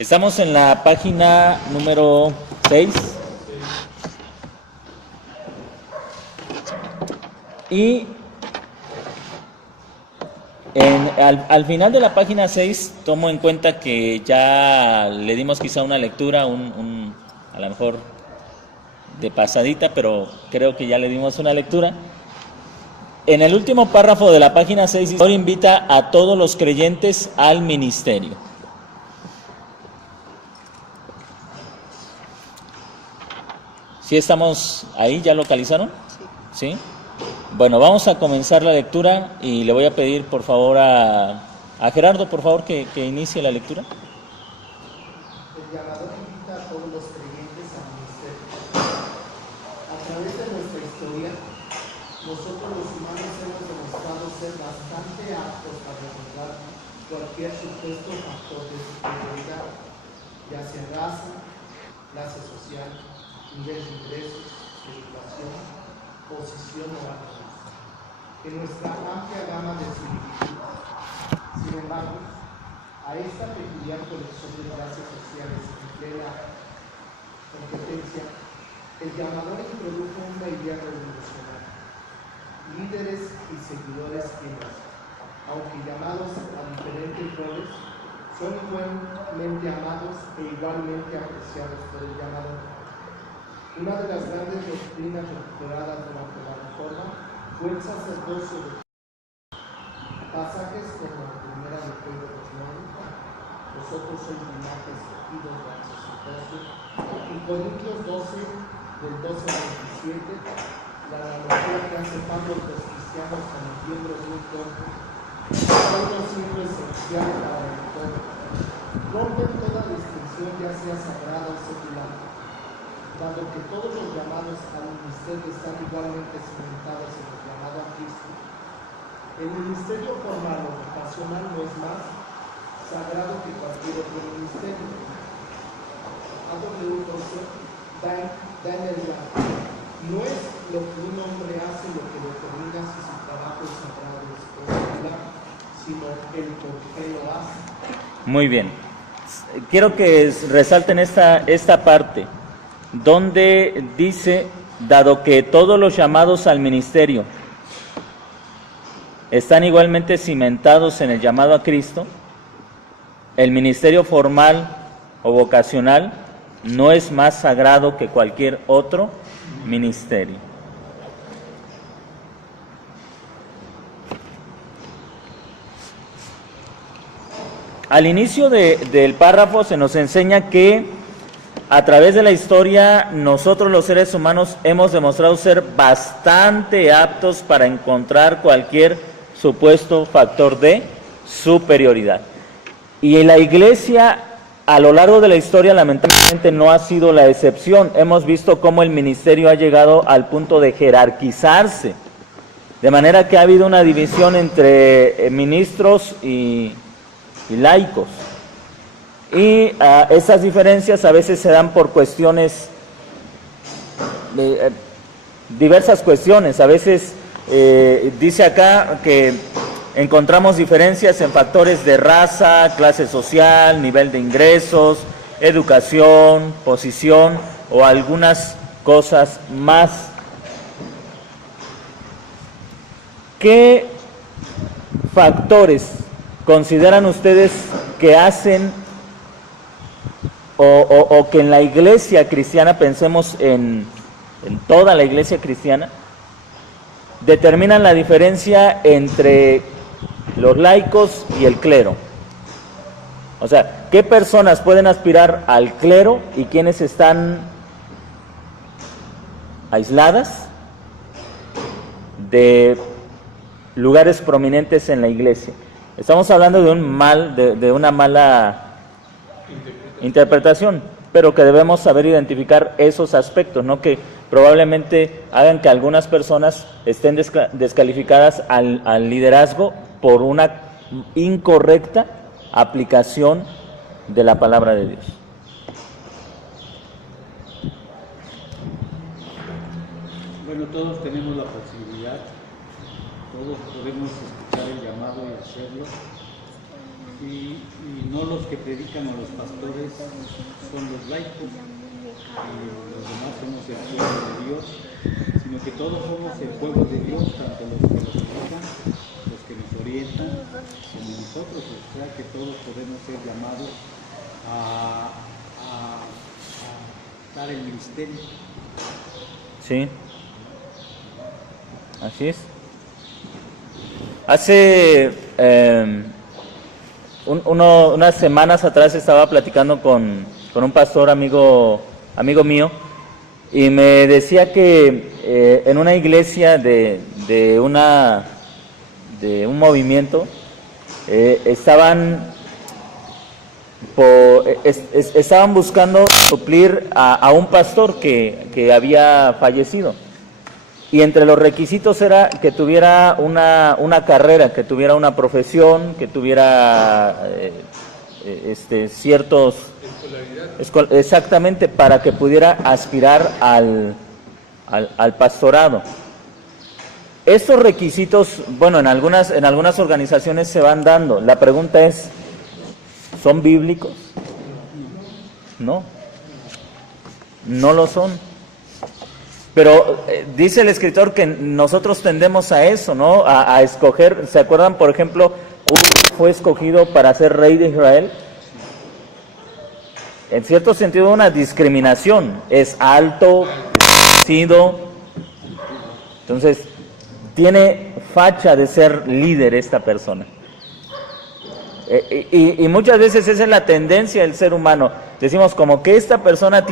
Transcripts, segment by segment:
Estamos en la página número 6. Y al final de la página 6 tomo en cuenta que ya le dimos quizá una lectura, a lo mejor de pasadita, pero creo que ya le dimos una lectura. En el último párrafo de la página 6 dice: Señor invita a todos los creyentes al ministerio. ¿Sí estamos ahí? ¿Ya localizaron? Sí. ¿Sí? Bueno, vamos a comenzar la lectura y le voy a pedir por favor a Gerardo, por favor, que inicie la lectura. El llamador invita a todos los creyentes al ministerio. A través de nuestra historia, nosotros los humanos hemos demostrado ser bastante aptos para encontrar cualquier supuesto factor de superioridad, ya sea raza, clase social, nivel de ingresos, educación, posición o arte, en nuestra amplia gama de similitudes. Sin embargo, a esta peculiar colección de clases sociales en plena competencia, el llamador introdujo una idea revolucionaria: líderes y seguidores quienes, aunque llamados a diferentes roles, son igualmente amados e igualmente apreciados por el llamador. Una de las grandes doctrinas recuperadas durante la Reforma fue el sacerdocio de pasajes como la primera de Pedro 9, vosotros sois linaje escogido del sacerdocio, y Corintios 12, del 12 al 27, la analogía que hace Pablo de los cristianos con los miembros de un cuerpo, son los signos esenciales para el cuerpo. Rompen toda distinción, ya sea sagrada o secular, dado que todos los llamados al ministerio están igualmente cimentados en el llamado a Cristo. El ministerio formal o vocacional no es más sagrado que cualquier otro ministerio. A.W. Tozer da en el blanco: no es lo que un hombre hace lo que determina si su trabajo es sagrado o secular, sino el por qué lo hace. Muy bien. Quiero que resalten esta parte, donde dice: dado que todos los llamados al ministerio están igualmente cimentados en el llamado a Cristo, el ministerio formal o vocacional no es más sagrado que cualquier otro ministerio. Al inicio del párrafo se nos enseña que a través de la historia nosotros los seres humanos hemos demostrado ser bastante aptos para encontrar cualquier supuesto factor de superioridad. Y la Iglesia a lo largo de la historia lamentablemente no ha sido la excepción. Hemos visto cómo el ministerio ha llegado al punto de jerarquizarse, de manera que ha habido una división entre ministros y laicos. Y esas diferencias a veces se dan por cuestiones, diversas cuestiones. A veces dice acá que encontramos diferencias en factores de raza, clase social, nivel de ingresos, educación, posición o algunas cosas más. ¿Qué factores consideran ustedes que hacen o que en la iglesia cristiana, pensemos en toda la iglesia cristiana, determinan la diferencia entre los laicos y el clero? O sea, ¿qué personas pueden aspirar al clero y quiénes están aisladas de lugares prominentes en la iglesia? Estamos hablando de una mala interpretación, pero que debemos saber identificar esos aspectos, ¿no? Que probablemente hagan que algunas personas estén descalificadas al liderazgo por una incorrecta aplicación de la palabra de Dios. Bueno, todos tenemos la posibilidad, todos podemos escuchar el llamado y hacerlo. y no los que predican o los pastores son los laicos y los demás somos el pueblo de Dios, sino que todos somos el pueblo de Dios, tanto los que nos educan, los que nos orientan, como nosotros, o sea que todos podemos ser llamados a dar el ministerio. Sí, así es. Hace unas semanas atrás estaba platicando con un pastor amigo mío y me decía que en una iglesia de un movimiento estaban buscando suplir a un pastor que había fallecido. Y entre los requisitos era que tuviera una carrera, que tuviera una profesión, que tuviera ciertos... Exactamente, para que pudiera aspirar al pastorado. Estos requisitos, bueno, en algunas organizaciones se van dando. La pregunta es, ¿son bíblicos? No, no lo son. Pero dice el escritor que nosotros tendemos a eso, ¿no? A escoger. ¿Se acuerdan, por ejemplo, Uri fue escogido para ser rey de Israel? En cierto sentido, una discriminación. Es alto, sido. Entonces, tiene facha de ser líder esta persona. Y muchas veces esa es la tendencia del ser humano. Decimos como que esta persona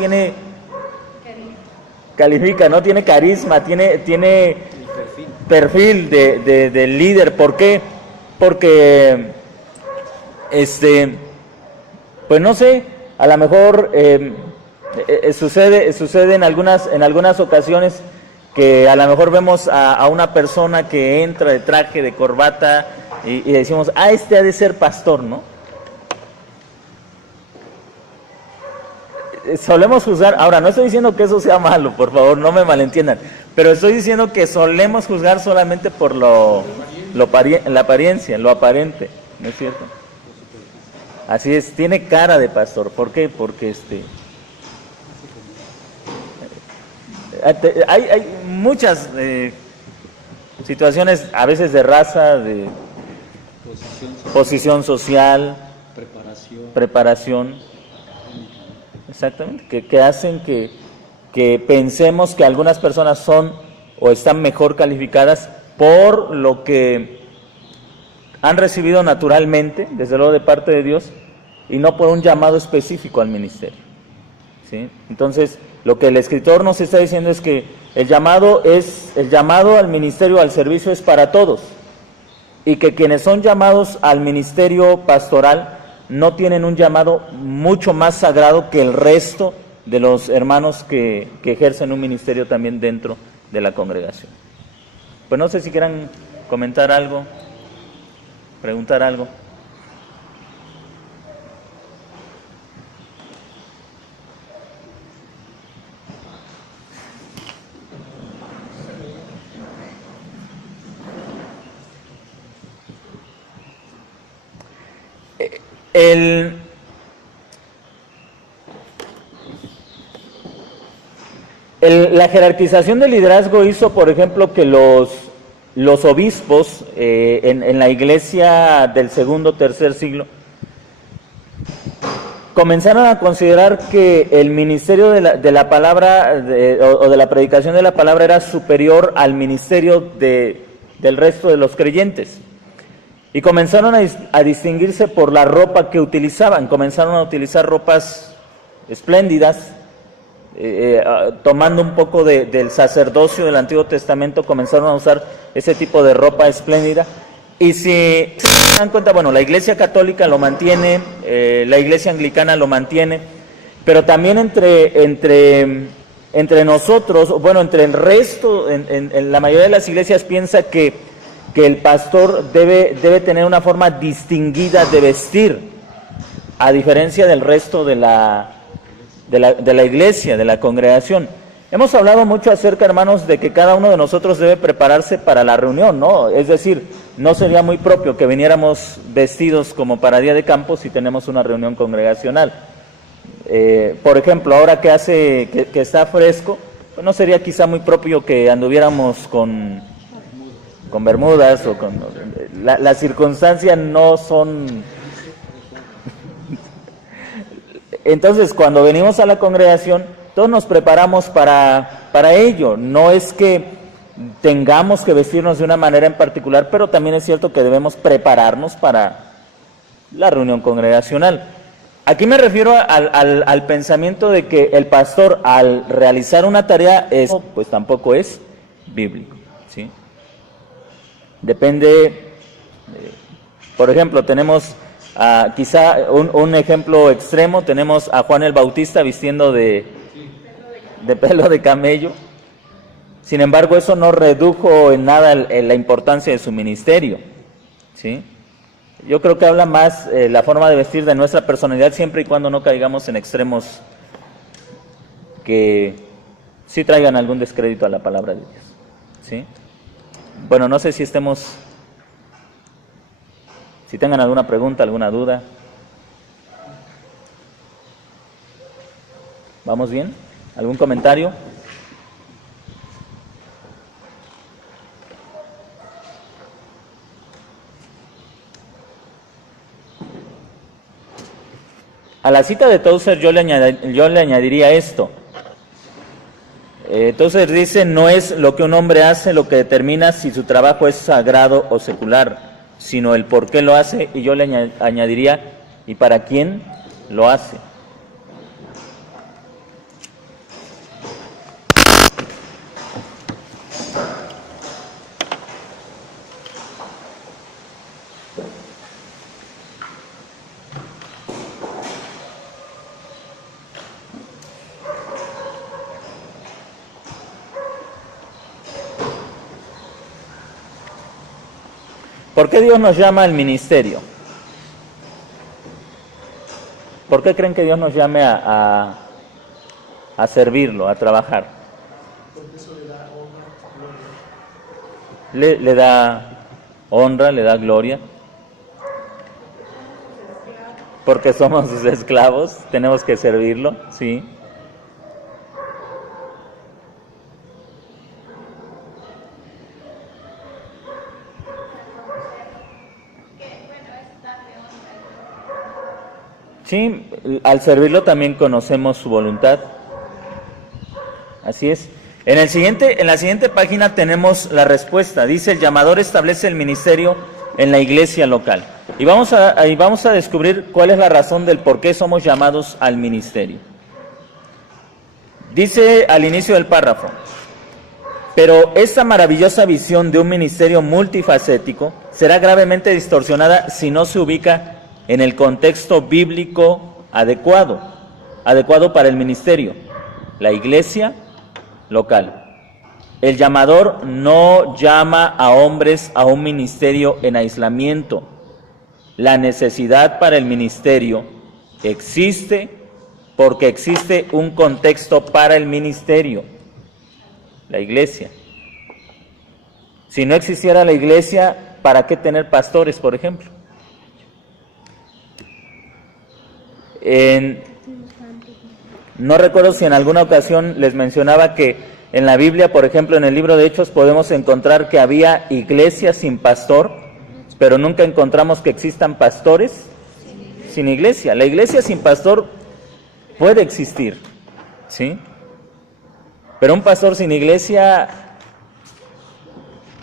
califica, ¿no? Tiene carisma, tiene perfil de líder. ¿Por qué? Porque, pues no sé, a lo mejor sucede en algunas ocasiones que a lo mejor vemos a una persona que entra de traje, de corbata, y decimos, este ha de ser pastor, ¿no? Solemos juzgar, ahora no estoy diciendo que eso sea malo, por favor, no me malentiendan, pero estoy diciendo que solemos juzgar solamente por la apariencia, lo aparente, ¿no es cierto? Así es, tiene cara de pastor. ¿Por qué? Porque hay muchas situaciones, a veces de raza, de posición social, preparación. Exactamente, que hacen que pensemos que algunas personas son o están mejor calificadas por lo que han recibido naturalmente, desde luego de parte de Dios, y no por un llamado específico al ministerio, ¿sí? Entonces, lo que el escritor nos está diciendo es que el llamado al ministerio, al servicio, es para todos, y que quienes son llamados al ministerio pastoral no tienen un llamado mucho más sagrado que el resto de los hermanos que ejercen un ministerio también dentro de la congregación. Pues no sé si quieran comentar algo, preguntar algo. La jerarquización del liderazgo hizo, por ejemplo, que los obispos en la iglesia del segundo, tercer siglo comenzaron a considerar que el ministerio de la palabra o de la predicación de la palabra era superior al ministerio del resto de los creyentes. Y comenzaron a distinguirse por la ropa que utilizaban. Comenzaron a utilizar ropas espléndidas, tomando un poco del sacerdocio del Antiguo Testamento, comenzaron a usar ese tipo de ropa espléndida. Y si se dan cuenta, bueno, la Iglesia Católica lo mantiene, la Iglesia Anglicana lo mantiene, pero también entre nosotros, bueno, entre el resto, en la mayoría de las iglesias piensa que el pastor debe tener una forma distinguida de vestir, a diferencia del resto de la iglesia, de la congregación. Hemos hablado mucho acerca, hermanos, de que cada uno de nosotros debe prepararse para la reunión, ¿no? Es decir, no sería muy propio que viniéramos vestidos como para día de campo si tenemos una reunión congregacional. Por ejemplo, ahora que está fresco, pues no sería quizá muy propio que anduviéramos con bermudas o con... Las circunstancias no son... Entonces, cuando venimos a la congregación, todos nos preparamos para ello. No es que tengamos que vestirnos de una manera en particular, pero también es cierto que debemos prepararnos para la reunión congregacional. Aquí me refiero al pensamiento de que el pastor, al realizar una tarea, pues tampoco es bíblico, ¿sí? Depende, por ejemplo, tenemos quizá un ejemplo extremo, tenemos a Juan el Bautista vistiendo de pelo de camello. Sin embargo, eso no redujo en nada la importancia de su ministerio, ¿sí? Yo creo que habla más la forma de vestir de nuestra personalidad, siempre y cuando no caigamos en extremos que sí traigan algún descrédito a la palabra de Dios, ¿sí? Bueno, no sé si tengan alguna pregunta, alguna duda. ¿Vamos bien? ¿Algún comentario? A la cita de Tozer yo le añadiría esto. Tozer dice, no es lo que un hombre hace lo que determina si su trabajo es sagrado o secular, sino el por qué lo hace, y yo le añadiría, ¿y para quién lo hace? ¿Por qué Dios nos llama al ministerio? ¿Por qué creen que Dios nos llame a servirlo, a trabajar? Porque eso le da honra, gloria. Le da honra, le da gloria. Porque somos sus esclavos, tenemos que servirlo, ¿sí? Sí, al servirlo también conocemos su voluntad. Así es. En la siguiente página tenemos la respuesta. Dice, el llamador establece el ministerio en la iglesia local. Y vamos a descubrir cuál es la razón del por qué somos llamados al ministerio. Dice al inicio del párrafo, pero esta maravillosa visión de un ministerio multifacético será gravemente distorsionada si no se ubica en el contexto bíblico adecuado para el ministerio, la iglesia local. El llamador no llama a hombres a un ministerio en aislamiento. La necesidad para el ministerio existe porque existe un contexto para el ministerio, la iglesia. Si no existiera la iglesia, ¿para qué tener pastores, por ejemplo? No recuerdo si en alguna ocasión les mencionaba que en la Biblia, por ejemplo, en el libro de Hechos podemos encontrar que había iglesias sin pastor, pero nunca encontramos que existan pastores sin iglesia. La iglesia sin pastor puede existir, ¿sí? Pero un pastor sin iglesia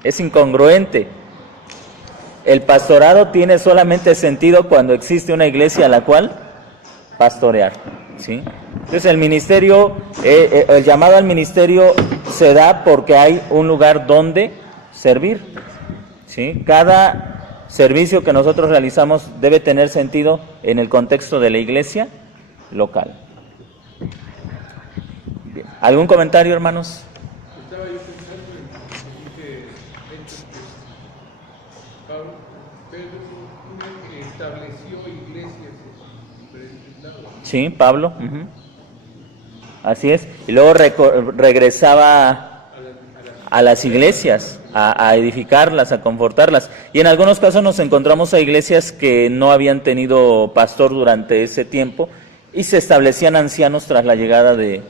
es incongruente. El pastorado tiene solamente sentido cuando existe una iglesia a la cual pastorear, ¿sí? Entonces el ministerio, el llamado al ministerio se da porque hay un lugar donde servir, ¿sí? Cada servicio que nosotros realizamos debe tener sentido en el contexto de la iglesia local. Bien. ¿Algún comentario, hermanos? Estaba yo pensando en que Hechos Pedro estableció iglesias en diferentes lados. Sí, Pablo. Así es. Y luego regresaba a las iglesias, a edificarlas, a confortarlas. Y en algunos casos nos encontramos a iglesias que no habían tenido pastor durante ese tiempo y se establecían ancianos tras la llegada de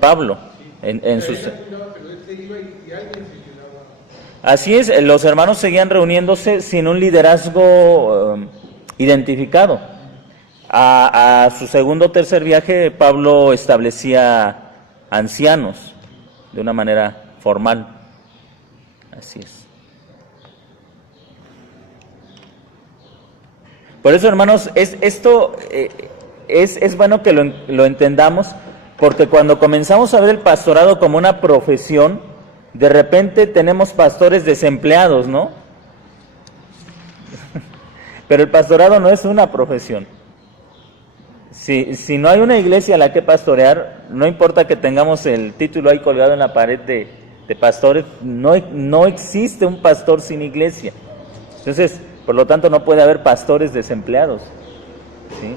Pablo en sus... Así es, los hermanos seguían reuniéndose sin un liderazgo identificado. A su segundo o tercer viaje, Pablo establecía ancianos de una manera formal. Así es. Por eso, hermanos, esto es bueno que lo entendamos, porque cuando comenzamos a ver el pastorado como una profesión, de repente tenemos pastores desempleados, ¿no? Pero el pastorado no es una profesión. Si no hay una iglesia a la que pastorear, no importa que tengamos el título ahí colgado en la pared de pastores, no existe un pastor sin iglesia. Entonces, por lo tanto, no puede haber pastores desempleados, ¿sí?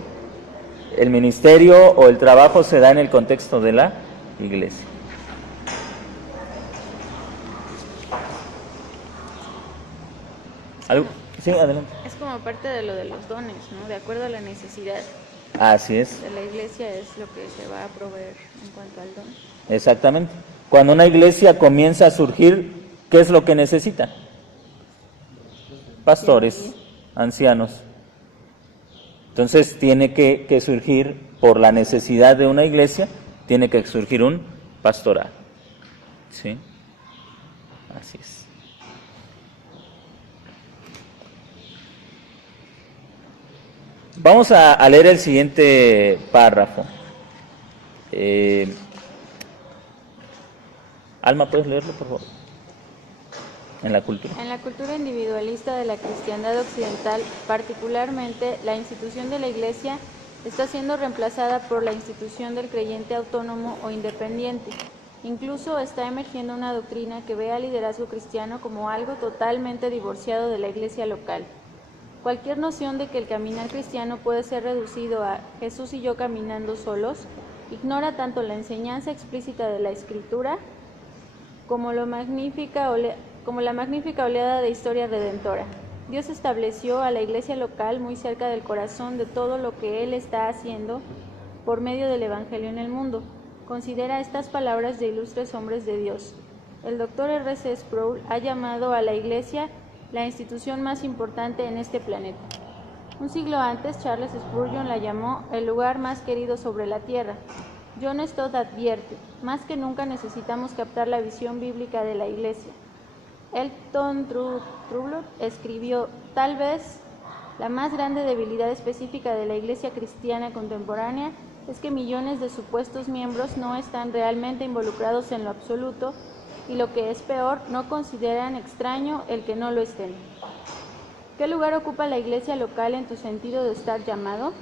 El ministerio o el trabajo se da en el contexto de la iglesia. ¿Algo? Sí, adelante. Es como parte de lo de los dones, ¿no? De acuerdo a la necesidad Así es. de la iglesia es lo que se va a proveer en cuanto al don. Exactamente. Cuando una iglesia comienza a surgir, ¿qué es lo que necesita? Pastores, ancianos. Entonces tiene que surgir, por la necesidad de una iglesia, tiene que surgir un pastorado. ¿Sí? Así es. Vamos a leer el siguiente párrafo. Alma, ¿puedes leerlo, por favor? En la cultura. En la cultura individualista de la cristiandad occidental, particularmente, la institución de la iglesia está siendo reemplazada por la institución del creyente autónomo o independiente. Incluso está emergiendo una doctrina que ve al liderazgo cristiano como algo totalmente divorciado de la iglesia local. Cualquier noción de que el caminar cristiano puede ser reducido a Jesús y yo caminando solos ignora tanto la enseñanza explícita de la Escritura como la magnífica oleada de historia redentora. Dios estableció a la iglesia local muy cerca del corazón de todo lo que Él está haciendo por medio del Evangelio en el mundo. Considera estas palabras de ilustres hombres de Dios. El Dr. R.C. Sproul ha llamado a la iglesia la institución más importante en este planeta. Un siglo antes, Charles Spurgeon la llamó el lugar más querido sobre la tierra. John Stott advierte, más que nunca necesitamos captar la visión bíblica de la iglesia. Elton Trublot escribió, tal vez la más grande debilidad específica de la iglesia cristiana contemporánea es que millones de supuestos miembros no están realmente involucrados en lo absoluto y lo que es peor, no consideran extraño el que no lo estén. ¿Qué lugar ocupa la iglesia local en tu sentido de estar llamado?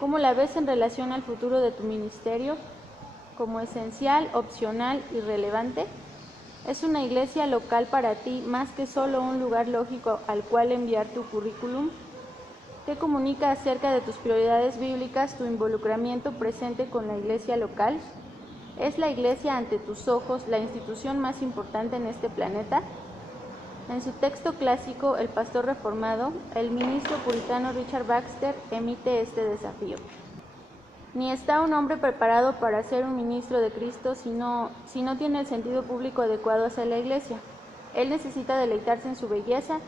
¿Cómo la ves en relación al futuro de tu ministerio? ¿Como esencial, opcional y relevante? ¿Es una iglesia local para ti más que solo un lugar lógico al cual enviar tu currículum? ¿Qué comunica acerca de tus prioridades bíblicas tu involucramiento presente con la iglesia local? ¿Es la iglesia ante tus ojos la institución más importante en este planeta? En su texto clásico, El pastor reformado, el ministro puritano Richard Baxter emite este desafío. Ni está un hombre preparado para ser un ministro de Cristo si no tiene el sentido público adecuado hacia la iglesia. Él necesita deleitarse en su belleza,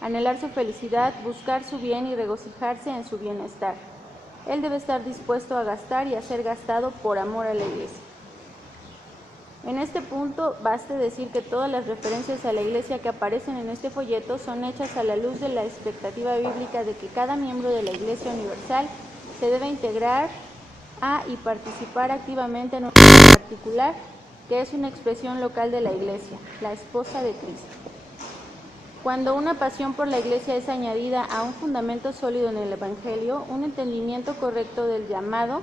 anhelar su felicidad, buscar su bien y regocijarse en su bienestar. Él debe estar dispuesto a gastar y a ser gastado por amor a la iglesia. En este punto, baste decir que todas las referencias a la iglesia que aparecen en este folleto son hechas a la luz de la expectativa bíblica de que cada miembro de la Iglesia Universal se debe integrar a y participar activamente en un grupo particular, que es una expresión local de la iglesia, la esposa de Cristo. Cuando una pasión por la iglesia es añadida a un fundamento sólido en el Evangelio, un entendimiento correcto del llamado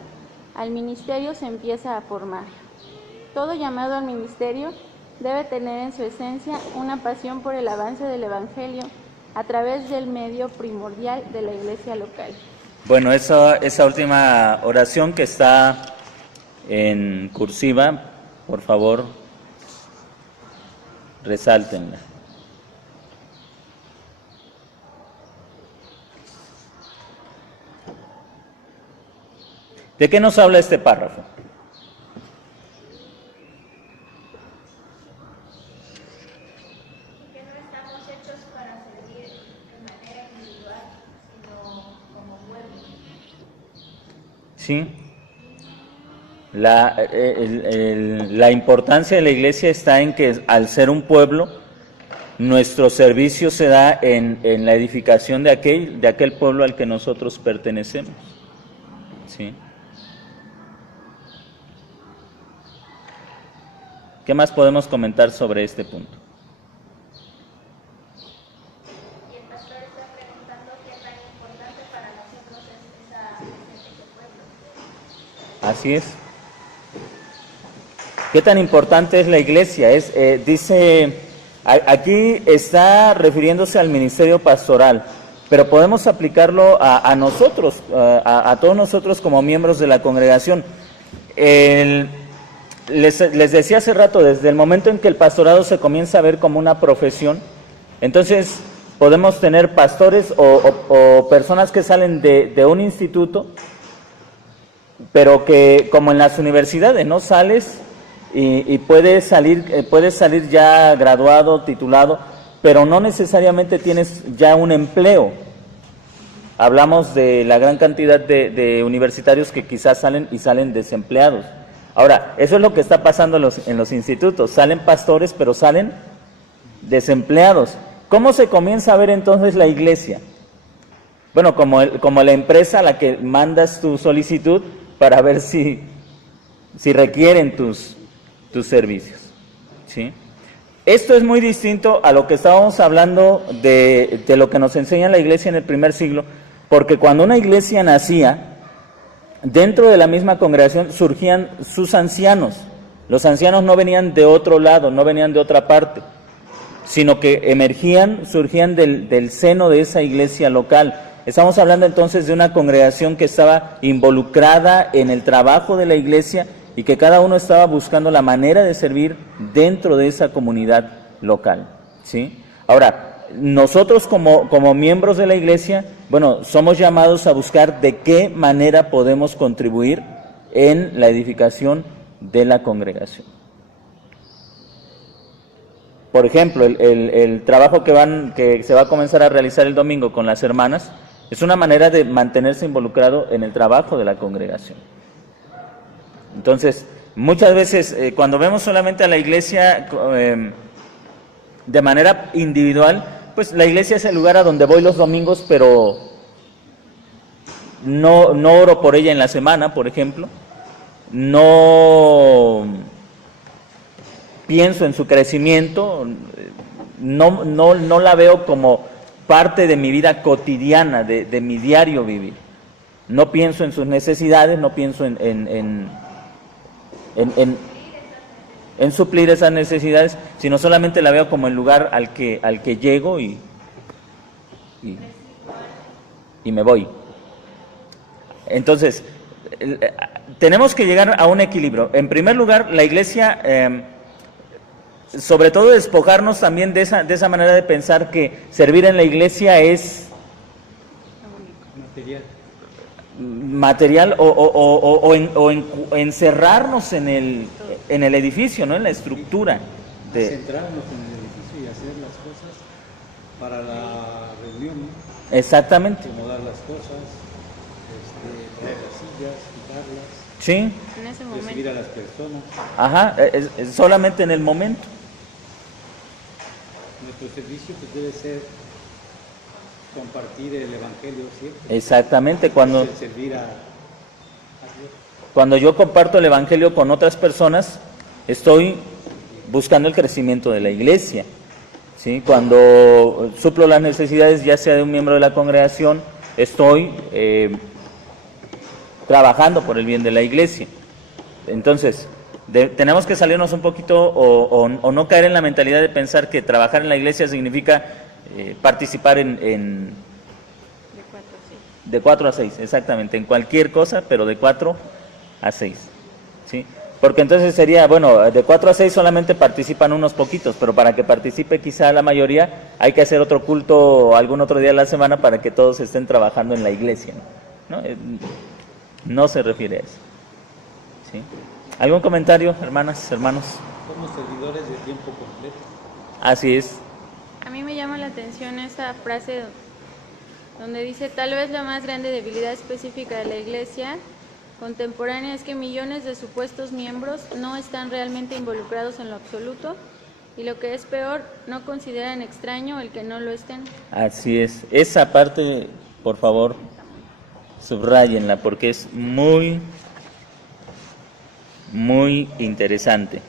al ministerio se empieza a formar. Todo llamado al ministerio debe tener en su esencia una pasión por el avance del Evangelio a través del medio primordial de la iglesia local. Bueno, esa última oración que está en cursiva, por favor, resáltenla. ¿De qué nos habla este párrafo? Que no estamos hechos para servir de manera individual, sino como pueblo. ¿Sí? La importancia de la iglesia está en que al ser un pueblo, nuestro servicio se da en la edificación de aquel pueblo al que nosotros pertenecemos. ¿Sí? ¿Qué más podemos comentar sobre este punto? Y el pastor está preguntando qué tan importante para nosotros es ese pueblo. Así es. ¿Qué tan importante es la iglesia? Aquí está refiriéndose al ministerio pastoral, pero podemos aplicarlo a nosotros, a todos nosotros como miembros de la congregación. Les decía hace rato, desde el momento en que el pastorado se comienza a ver como una profesión, entonces podemos tener pastores o personas que salen de un instituto, pero que como en las universidades, ¿no? Sales y puedes salir ya graduado, titulado, pero no necesariamente tienes ya un empleo. Hablamos de la gran cantidad de universitarios que quizás salen desempleados. Ahora, eso es lo que está pasando en los institutos. Salen pastores, pero salen desempleados. ¿Cómo se comienza a ver entonces la iglesia? Bueno, como la empresa a la que mandas tu solicitud para ver si requieren tus servicios. ¿Sí? Esto es muy distinto a lo que estábamos hablando de lo que nos enseña la iglesia en el primer siglo, porque cuando una iglesia nacía, dentro de la misma congregación surgían sus ancianos. Los ancianos no venían de otro lado, no venían de otra parte, sino que surgían del seno de esa iglesia local. Estamos hablando entonces de una congregación que estaba involucrada en el trabajo de la iglesia y que cada uno estaba buscando la manera de servir dentro de esa comunidad local. ¿Sí? Ahora, nosotros como miembros de la iglesia, bueno, somos llamados a buscar de qué manera podemos contribuir en la edificación de la congregación. Por ejemplo, el trabajo que se va a comenzar a realizar el domingo con las hermanas es una manera de mantenerse involucrado en el trabajo de la congregación. Entonces, muchas veces cuando vemos solamente a la iglesia de manera individual, pues la iglesia es el lugar a donde voy los domingos, pero no oro por ella en la semana, por ejemplo. No pienso en su crecimiento, no la veo como parte de mi vida cotidiana, de mi diario vivir. No pienso en sus necesidades, no pienso en suplir esas necesidades, sino solamente la veo como el lugar al que llego y me voy. Entonces, tenemos que llegar a un equilibrio. En primer lugar, la iglesia, sobre todo despojarnos también de esa manera de pensar que servir en la iglesia es material o encerrarnos en el edificio, ¿no? En la estructura. Centrarnos en el edificio y hacer las cosas para la reunión, ¿no? Exactamente. Acomodar las cosas, poner las sillas, quitarlas, Sí. En ese momento. recibir a las personas. Ajá, es solamente en el momento. Nuestro servicio pues debe ser compartir el evangelio siempre. Exactamente, cuando El servir a Dios. Cuando yo comparto el evangelio con otras personas, estoy buscando el crecimiento de la iglesia. ¿Sí? Cuando suplo las necesidades, ya sea de un miembro de la congregación, estoy trabajando por el bien de la iglesia. Entonces, tenemos que salirnos un poquito o no caer en la mentalidad de pensar que trabajar en la iglesia significa participar De 4 a 6. de 4 a 6, exactamente, en cualquier cosa, pero de 4 a 6. ¿sí? Porque entonces sería, bueno, de 4 a 6 solamente participan unos poquitos, pero para que participe quizá la mayoría hay que hacer otro culto algún otro día de la semana para que todos estén trabajando en la iglesia, ¿no? No se refiere a eso, ¿sí? ¿Algún comentario, hermanas, hermanos? Somos servidores de tiempo completo. Así es. A mí me llama la atención esa frase donde dice, tal vez la más grande debilidad específica de la Iglesia contemporánea es que millones de supuestos miembros no están realmente involucrados en lo absoluto y lo que es peor, no consideran extraño el que no lo estén. Así es. Esa parte, por favor, subráyenla porque es muy, muy interesante.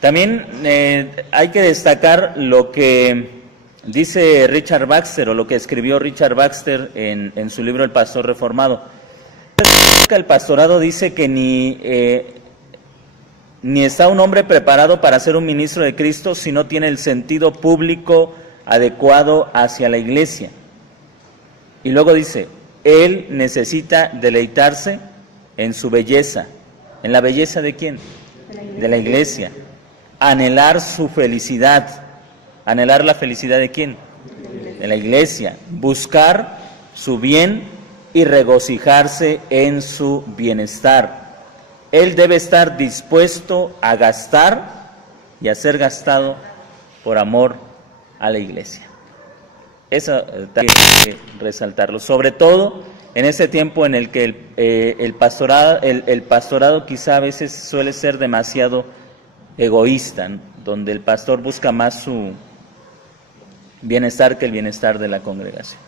También hay que destacar lo que dice Richard Baxter, o lo que escribió Richard Baxter en su libro El Pastor Reformado. El pastorado dice que ni está un hombre preparado para ser un ministro de Cristo si no tiene el sentido público adecuado hacia la iglesia. Y luego dice, él necesita deleitarse en su belleza. ¿En la belleza de quién? De la iglesia. Anhelar su felicidad. ¿Anhelar la felicidad de quién? De la iglesia. Buscar su bien y regocijarse en su bienestar. Él debe estar dispuesto a gastar y a ser gastado por amor a la iglesia. Eso hay que resaltarlo, sobre todo en ese tiempo en el que el pastorado quizá a veces suele ser demasiado egoísta, ¿no? Donde el pastor busca más su bienestar que el bienestar de la congregación.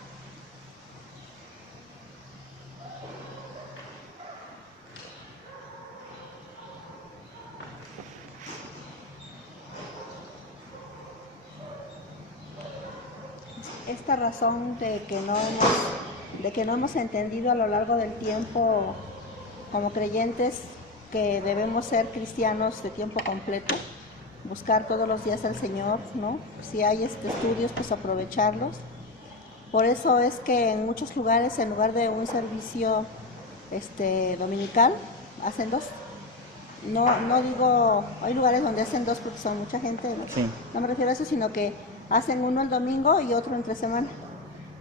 Esta razón de que no hemos entendido a lo largo del tiempo como creyentes que debemos ser cristianos de tiempo completo, buscar todos los días al Señor, ¿no? Si hay estudios, pues aprovecharlos. Por eso es que en muchos lugares, en lugar de un servicio dominical, hacen dos. No digo, hay lugares donde hacen dos porque son mucha gente, ¿no? Sí. No me refiero a eso, sino que hacen uno el domingo y otro entre semana,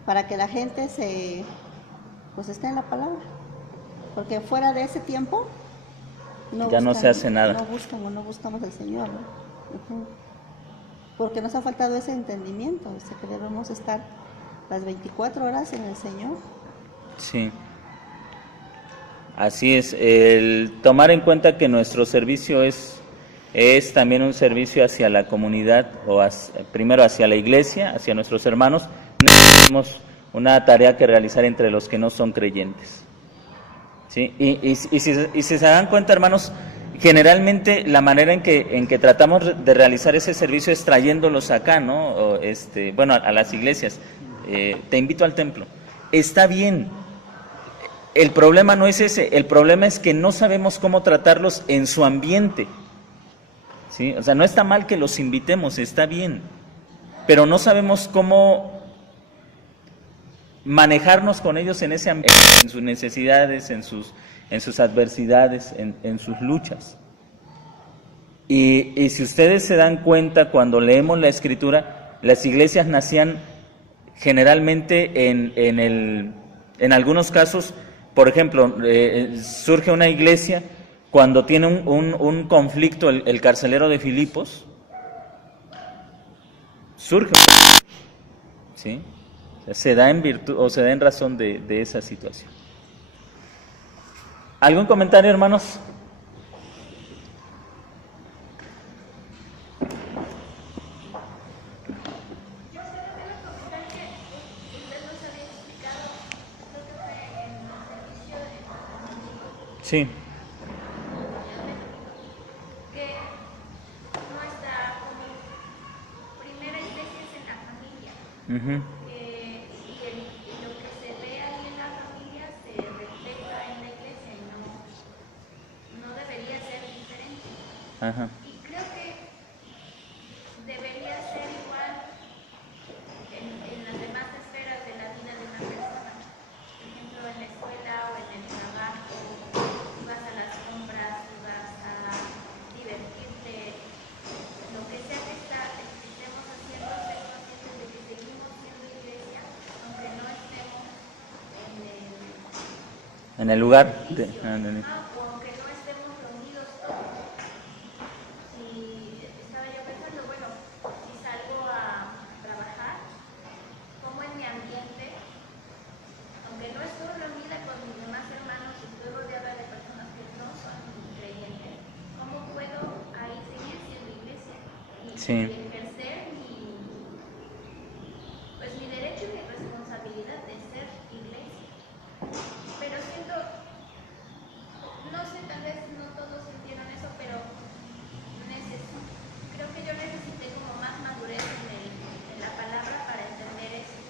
para que la gente esté en la palabra. Porque fuera de ese tiempo, no se hace nada. No buscamos al Señor, ¿no? Porque nos ha faltado ese entendimiento, que debemos estar las 24 horas en el Señor. Sí. Así es, el tomar en cuenta que nuestro servicio es también un servicio hacia la comunidad, primero hacia la iglesia, hacia nuestros hermanos. No tenemos una tarea que realizar entre los que no son creyentes. ¿Sí? Y si se dan cuenta, hermanos, generalmente la manera en que tratamos de realizar ese servicio es trayéndolos acá, ¿no? A las iglesias. Te invito al templo. Está bien. El problema no es ese, el problema es que no sabemos cómo tratarlos en su ambiente. ¿Sí? O sea, no está mal que los invitemos, está bien, pero no sabemos cómo manejarnos con ellos en ese ambiente, en sus necesidades, en sus adversidades, en sus luchas. Y si ustedes se dan cuenta, cuando leemos la Escritura, las iglesias nacían generalmente en algunos casos. Por ejemplo, surge una iglesia cuando tiene un conflicto el carcelero de Filipos. Surge, ¿sí? Se da en virtud o se da en razón de esa situación. ¿Algún comentario, hermanos? Sí. que nuestra como primera iglesia es en la familia. Ujú. Y lo que se ve ahí en la familia se refleja en la iglesia y no debería ser diferente. Ajá. Y creo que debería ser igual en las demás esferas de la vida de una persona. Por ejemplo, en la escuela o en el trabajo, si vas a las compras, si vas a divertirte, lo que sea que estemos haciendo, ser conscientes de que seguimos siendo iglesia, aunque no estemos En el lugar. o aunque no estemos reunidos todos. Estaba yo pensando, bueno, si salgo a trabajar, como en mi ambiente, aunque no estoy reunida con mis demás hermanos y estoy rodeada de personas que no son creyentes, ¿cómo puedo ahí seguir siendo iglesia Sí. y ejercer mi derecho y mi responsabilidad de ser iglesia? Pero siento, no sé, tal vez no todos sintieron eso, pero creo que yo necesité como más madurez en la palabra para entender eso.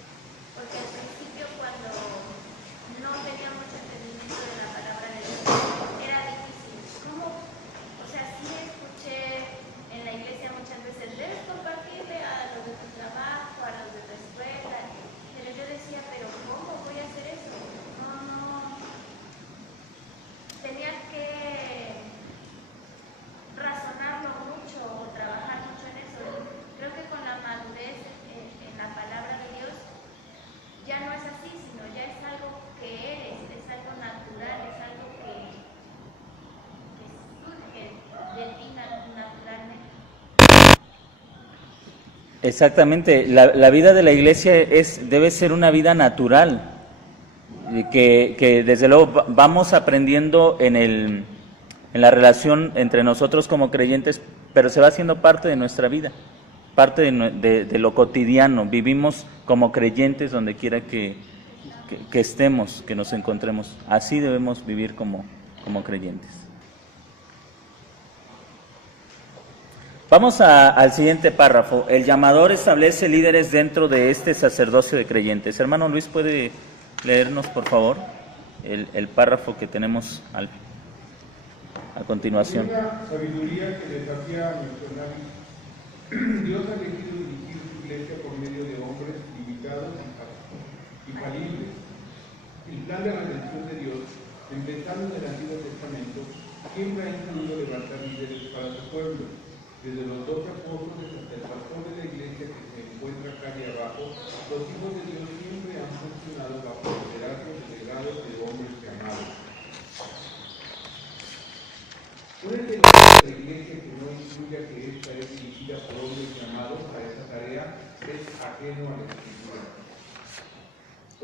Porque al principio, cuando no tenía mucho entendimiento de la palabra de Dios, era difícil. ¿Cómo? O sea, sí escuché en la iglesia muchas veces, debes compartirle a los de tu trabajo, a los de tu escuela. Pero yo decía, ¿pero cómo voy a hacer eso? No. Tenía que razonarlo mucho o trabajar mucho en eso. Creo que con la madurez en la palabra de Dios ya no es así, sino ya es algo que eres, es algo natural, es algo que surge de ti naturalmente. Exactamente. La vida de la iglesia debe ser una vida natural. Que desde luego vamos aprendiendo en la relación entre nosotros como creyentes, pero se va haciendo parte de nuestra vida, parte de lo cotidiano. Vivimos como creyentes donde quiera que estemos, que nos encontremos. Así debemos vivir como creyentes. Vamos al siguiente párrafo. El llamador establece líderes dentro de este sacerdocio de creyentes. Hermano Luis, ¿puede leernos, por favor, el párrafo que tenemos a continuación? Una sabiduría que desafía a nuestro análisis. Dios ha elegido dirigir su iglesia por medio de hombres limitados y falibles. El plan de redención de Dios, empezando en el Antiguo Testamento, siempre ha incluido levantar líderes para su pueblo. Desde los 12 apóstoles hasta el pastor de la iglesia que se encuentra acá de abajo, los hijos de Dios siempre han funcionado bajo los liderazgos delegados de hombres llamados. Un entendido de la iglesia que no incluya que esta es dirigida por hombres llamados a esa tarea es ajeno a la Escritura.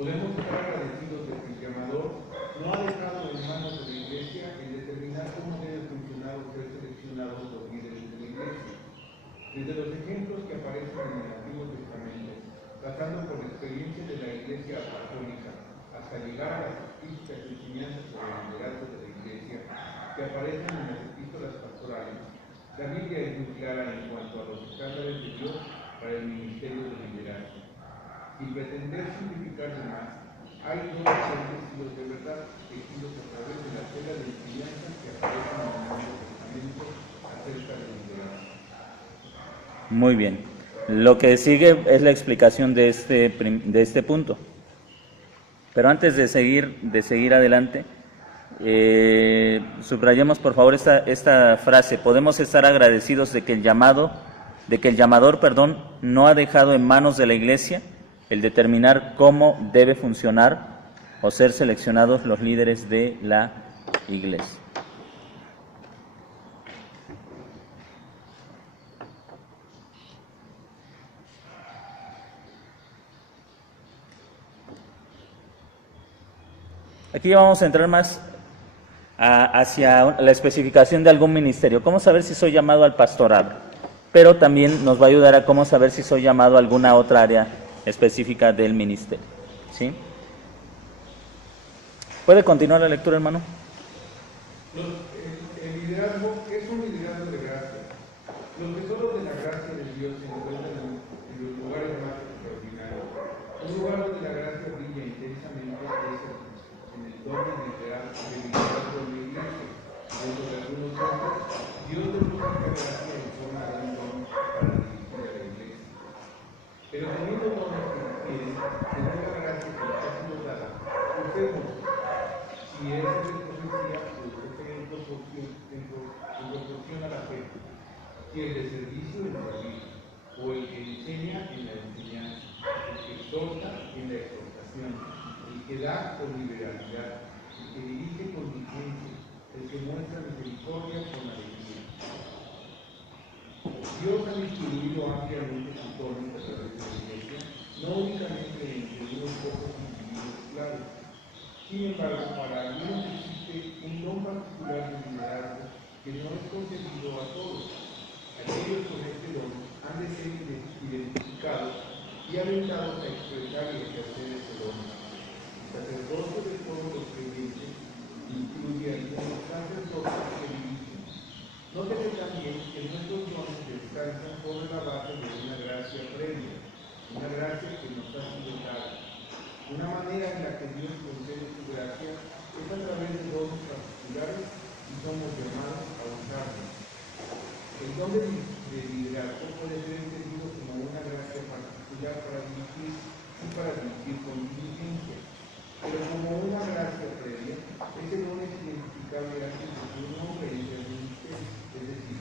Podemos estar agradecidos de que el llamador no ha dejado en manos de la iglesia el determinar cómo deben funcionar o ser seleccionados los líderes de la iglesia. Desde los ejemplos que aparecen en el Antiguo Testamento, pasando por la experiencia de la iglesia apostólica, hasta llegar a las explícitas enseñanzas sobre el liderazgo de la iglesia que aparecen en las epístolas pastorales, la Biblia es muy clara en cuanto a los estándares de Dios para el ministerio de liderazgo. Sin pretender simplificar de más, hay dos grandes estilos de verdad, tejidos a través de la tela de enseñanzas que aparecen en el Nuevo Testamento acerca del liderazgo. Muy bien. Lo que sigue es la explicación de este punto. Pero antes de seguir adelante, subrayemos por favor esta frase. Podemos estar agradecidos de que el llamador, no ha dejado en manos de la iglesia el determinar cómo debe funcionar o ser seleccionados los líderes de la iglesia. Aquí vamos a entrar más hacia la especificación de algún ministerio. ¿Cómo saber si soy llamado al pastorado? Pero también nos va a ayudar a cómo saber si soy llamado a alguna otra área específica del ministerio. ¿Sí? ¿Puede continuar la lectura, hermano? El liderazgo es un liderazgo de gracia. Los tesoros de la gracia de Dios se encuentran en los lugares más extraordinarios. Un lugar donde la gracia brilla intensamente es en el don de liderazgo de la iglesia. Dentro de algunos otros, Dios deposita gracia en forma de un don para dirigir a la iglesia. Pero teniendo dones que requieren tener la gracia que nos ha sido dada, usemos, si es de profecía, en proporción a la fe, si el de servicio en el servicio, o el que enseña en la enseñanza, el que exhorta en la exhortación, el que da con liberalidad, el que dirige con diligencia, el que muestra misericordia con alegría. Dios ha distribuido ampliamente sus dones a través de la iglesia, no únicamente entre unos pocos individuos claros. Sin embargo, para algunos existe un don particular de liderazgo que no es concedido a todos. Aquellos con este don han de ser identificados y alentados a expresar y ejercer este don. El sacerdocio de todos los creyentes incluye algunos sacerdotes que dirigen. Nótese también que nuestros dones descansan sobre la base de una gracia previa, una gracia que nos ha sido dada. Una manera en la que Dios concede su gracia es a través de dones particulares y somos llamados a usarlos. El don de liderazgo puede ser entendido como una gracia particular para dirigir y para dirigir con diligencia, pero como una gracia previa, ese don es identificable antes de que un hombre entre el ministerio. Es decir,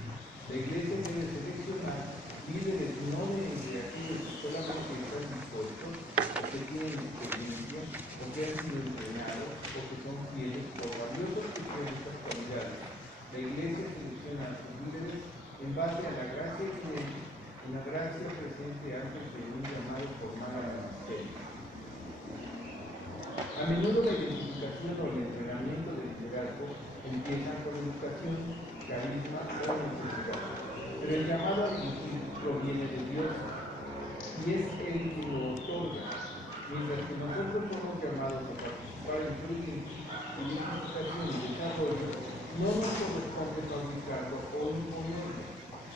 la iglesia debe seleccionar líderes no de entre aquellos que solamente están dispuestos, o que tienen experiencia, o que han sido entrenados, o que son fieles, o valiosos que tienen estas cualidades. La iglesia selecciona a sus líderes en base a la gracia que es una gracia presente antes de un llamado formal al ministerio. A menudo la identificación o el entrenamiento del liderazgo empieza con educación, carisma o necesidad. Pero el llamado a dirigir proviene de Dios y es Él quien lo otorga. Mientras que nosotros somos llamados a participar en su identificación y desarrollo, no nos corresponde fabricarlo o imponerlo.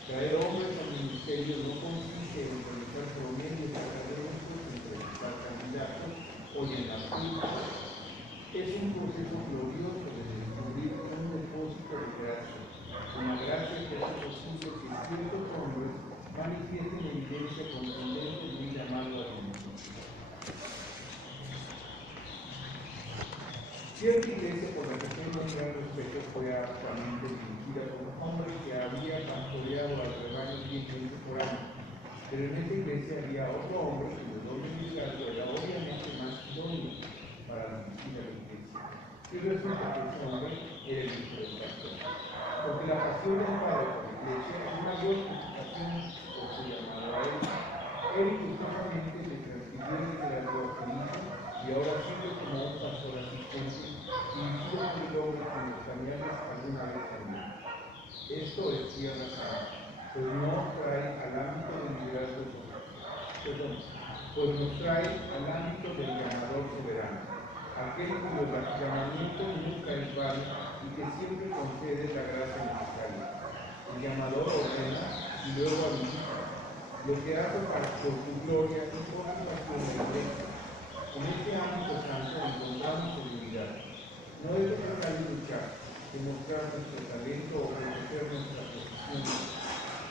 Traer hombres al ministerio no consiste en realizar promedios académicos, entrevistar candidatos o llenar cursos. Es un proceso glorioso de descubrir un depósito de gracia, una gracia que hace posible que ciertos hombres manifiesten evidencia contundente de un llamado a Dios. Cierta iglesia por la que tengo un gran respeto fue actualmente dirigida por un hombre que había pastoreado al rebaño 10 meses por año. Pero en esta iglesia había otro hombre cuyo don de liderazgo era obviamente más idóneo para dirigir a la iglesia. Y resulta que ese hombre era el hijo del pastor. Porque la pasión del padre por la iglesia es mayor justificación por su llamado a él. Él gustosamente le transfirió el liderazgo a su hijo y ahora sirve como un pastor asistente dirigido por el hombre que los camiones alguna vez también. Esto es tierra santa, pues nos trae al ámbito del liderazgo pues nos trae al ámbito del llamador soberano, aquel cuyo llamamiento nunca es vano y que siempre concede la gracia necesaria. El llamador ordena y luego habilita. Lo que hace por su gloria es una pasión de la iglesia. En este ámbito santo encontramos seguridad. No es necesario luchar, demostrar nuestro talento o proteger nuestra posición.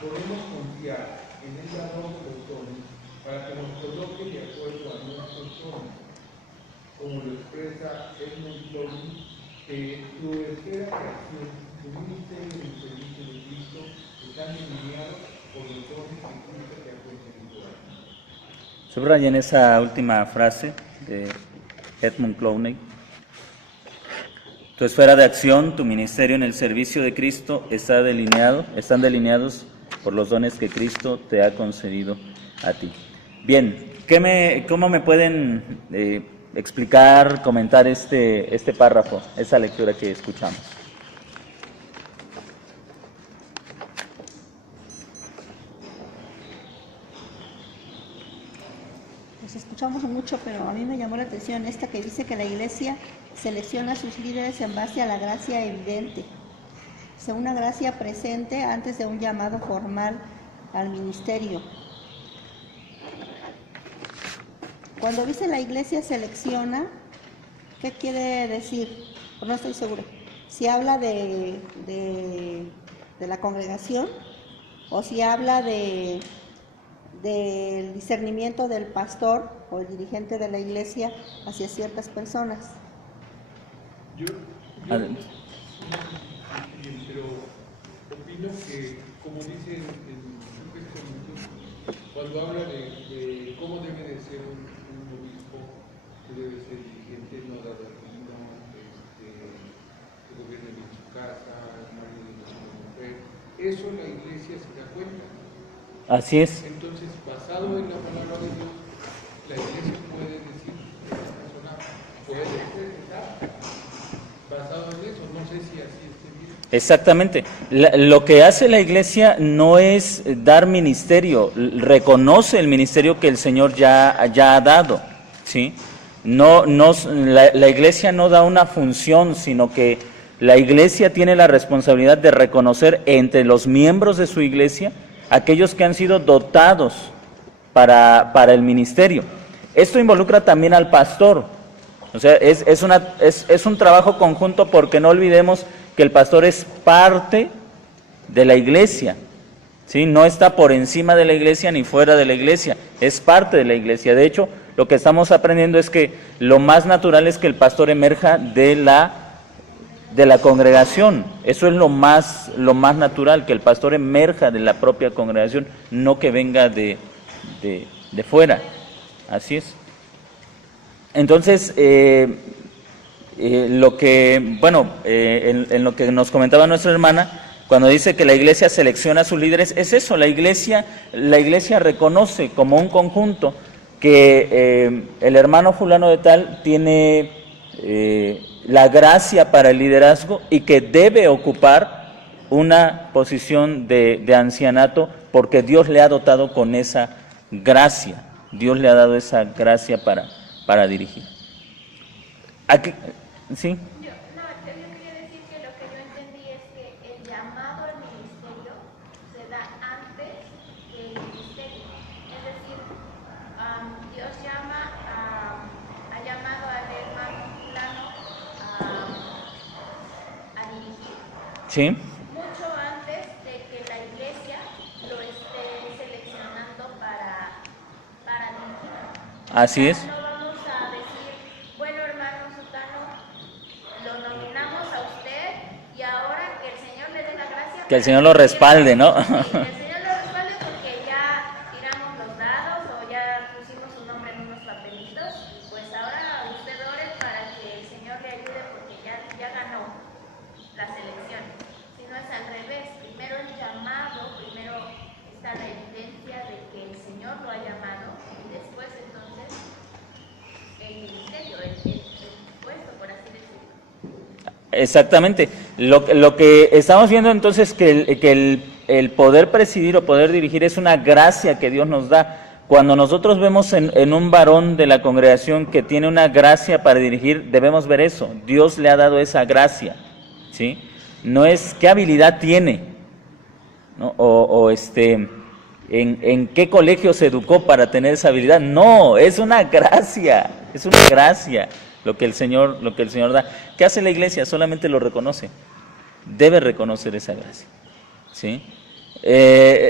Podemos confiar en el dador de los dones para que nos coloque de acuerdo a nuestros dones. Como lo expresa Edmund Clowney, que su esfera de acción, su ministerio y el servicio de Cristo están delineados por los dones que Cristo te ha concedido a ti. Subrayen esa última frase de Edmund Clowney. Tu esfera de acción, tu ministerio en el servicio de Cristo están delineados por los dones que Cristo te ha concedido a ti. Bien, ¿cómo me pueden explicar, comentar este párrafo, esa lectura que escuchamos? Pues escuchamos mucho, pero a mí me llamó la atención esta que dice que la iglesia selecciona a sus líderes en base a la gracia evidente. Es una gracia presente antes de un llamado formal al ministerio. Cuando dice la iglesia selecciona, ¿qué quiere decir? No estoy segura. Si habla de la congregación o si habla del discernimiento del pastor o el dirigente de la iglesia hacia ciertas personas. Adelante. Bien, pero opino que, como dice cuando habla de cómo debe de ser un obispo, que debe ser dirigente, no dar vino, que gobierne bien su casa, el marido de su mujer, eso la iglesia se da cuenta. Así es. Entonces, basado en la palabra de Dios, la iglesia puede decir, esta persona puede estar basado en eso, no sé si así esté bien. Exactamente. Lo que hace la iglesia no es dar ministerio, reconoce el ministerio que el Señor ya ha dado, ¿sí? La iglesia no da una función, sino que la iglesia tiene la responsabilidad de reconocer entre los miembros de su iglesia aquellos que han sido dotados para el ministerio. Esto involucra también al pastor. O sea, es un trabajo conjunto, porque no olvidemos que el pastor es parte de la iglesia, ¿sí? No está por encima de la iglesia ni fuera de la iglesia, es parte de la iglesia. De hecho, lo que estamos aprendiendo es que lo más natural es que el pastor emerja de la congregación. Eso es lo más natural, que el pastor emerja de la propia congregación, no que venga de fuera. Así es. Entonces, en lo que nos comentaba nuestra hermana, cuando dice que la iglesia selecciona a sus líderes, es eso, la iglesia reconoce como un conjunto que el hermano fulano de tal tiene la gracia para el liderazgo y que debe ocupar una posición de ancianato, porque Dios le ha dotado con esa gracia, Dios le ha dado esa gracia para dirigir. Aquí, ¿sí? Yo quería decir que lo que yo entendí es que el llamado al ministerio se da antes que el ministerio. Es decir, Dios ha llamado al hermano fulano a dirigir. ¿Sí? Mucho antes de que la iglesia lo esté seleccionando para dirigir. Así es. No vamos a decir, bueno, hermano Sutano, lo nominamos a usted y ahora que el Señor le dé la gracia. Que el Señor lo respalde, ¿no? Sí, que el Señor lo respalde porque ya tiramos los dados o ya pusimos su nombre en unos papelitos. Pues ahora usted ore para que el Señor le ayude porque ya ganó la selección. Si no es al revés, primero el llamado, primero está la evidencia de que el Señor lo ha llamado y después entonces el ministerio, el puesto, por así decirlo. Exactamente. Lo que estamos viendo entonces que el poder presidir o poder dirigir es una gracia que Dios nos da. Cuando nosotros vemos en un varón de la congregación que tiene una gracia para dirigir, debemos ver eso. Dios le ha dado esa gracia, ¿sí? No es qué habilidad tiene, ¿no? En qué colegio se educó para tener esa habilidad. No, es una gracia lo que el Señor da. ¿Qué hace la iglesia? Solamente lo reconoce. Debe reconocer esa gracia, ¿sí?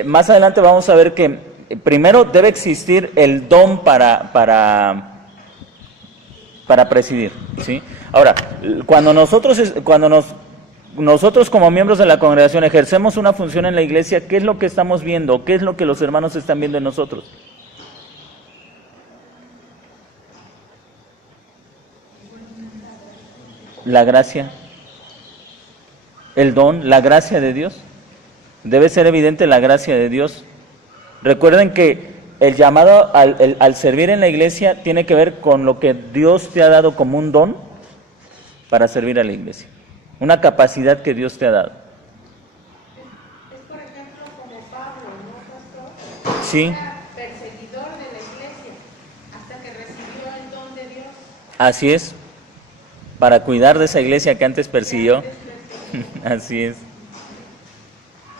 Más adelante vamos a ver que primero debe existir el don para presidir, ¿sí? Ahora, cuando nosotros como miembros de la congregación ejercemos una función en la iglesia, ¿qué es lo que estamos viendo? ¿Qué es lo que los hermanos están viendo en nosotros? La gracia, el don, la gracia de Dios. Debe ser evidente la gracia de Dios. Recuerden que el llamado al servir en la iglesia tiene que ver con lo que Dios te ha dado como un don para servir a la iglesia. Una capacidad que Dios te ha dado. Es por ejemplo como Pablo, ¿no, pastor? Sí. Era perseguidor de la iglesia hasta que recibió el don de Dios. Así es. Para cuidar de esa iglesia que antes persiguió. Así es.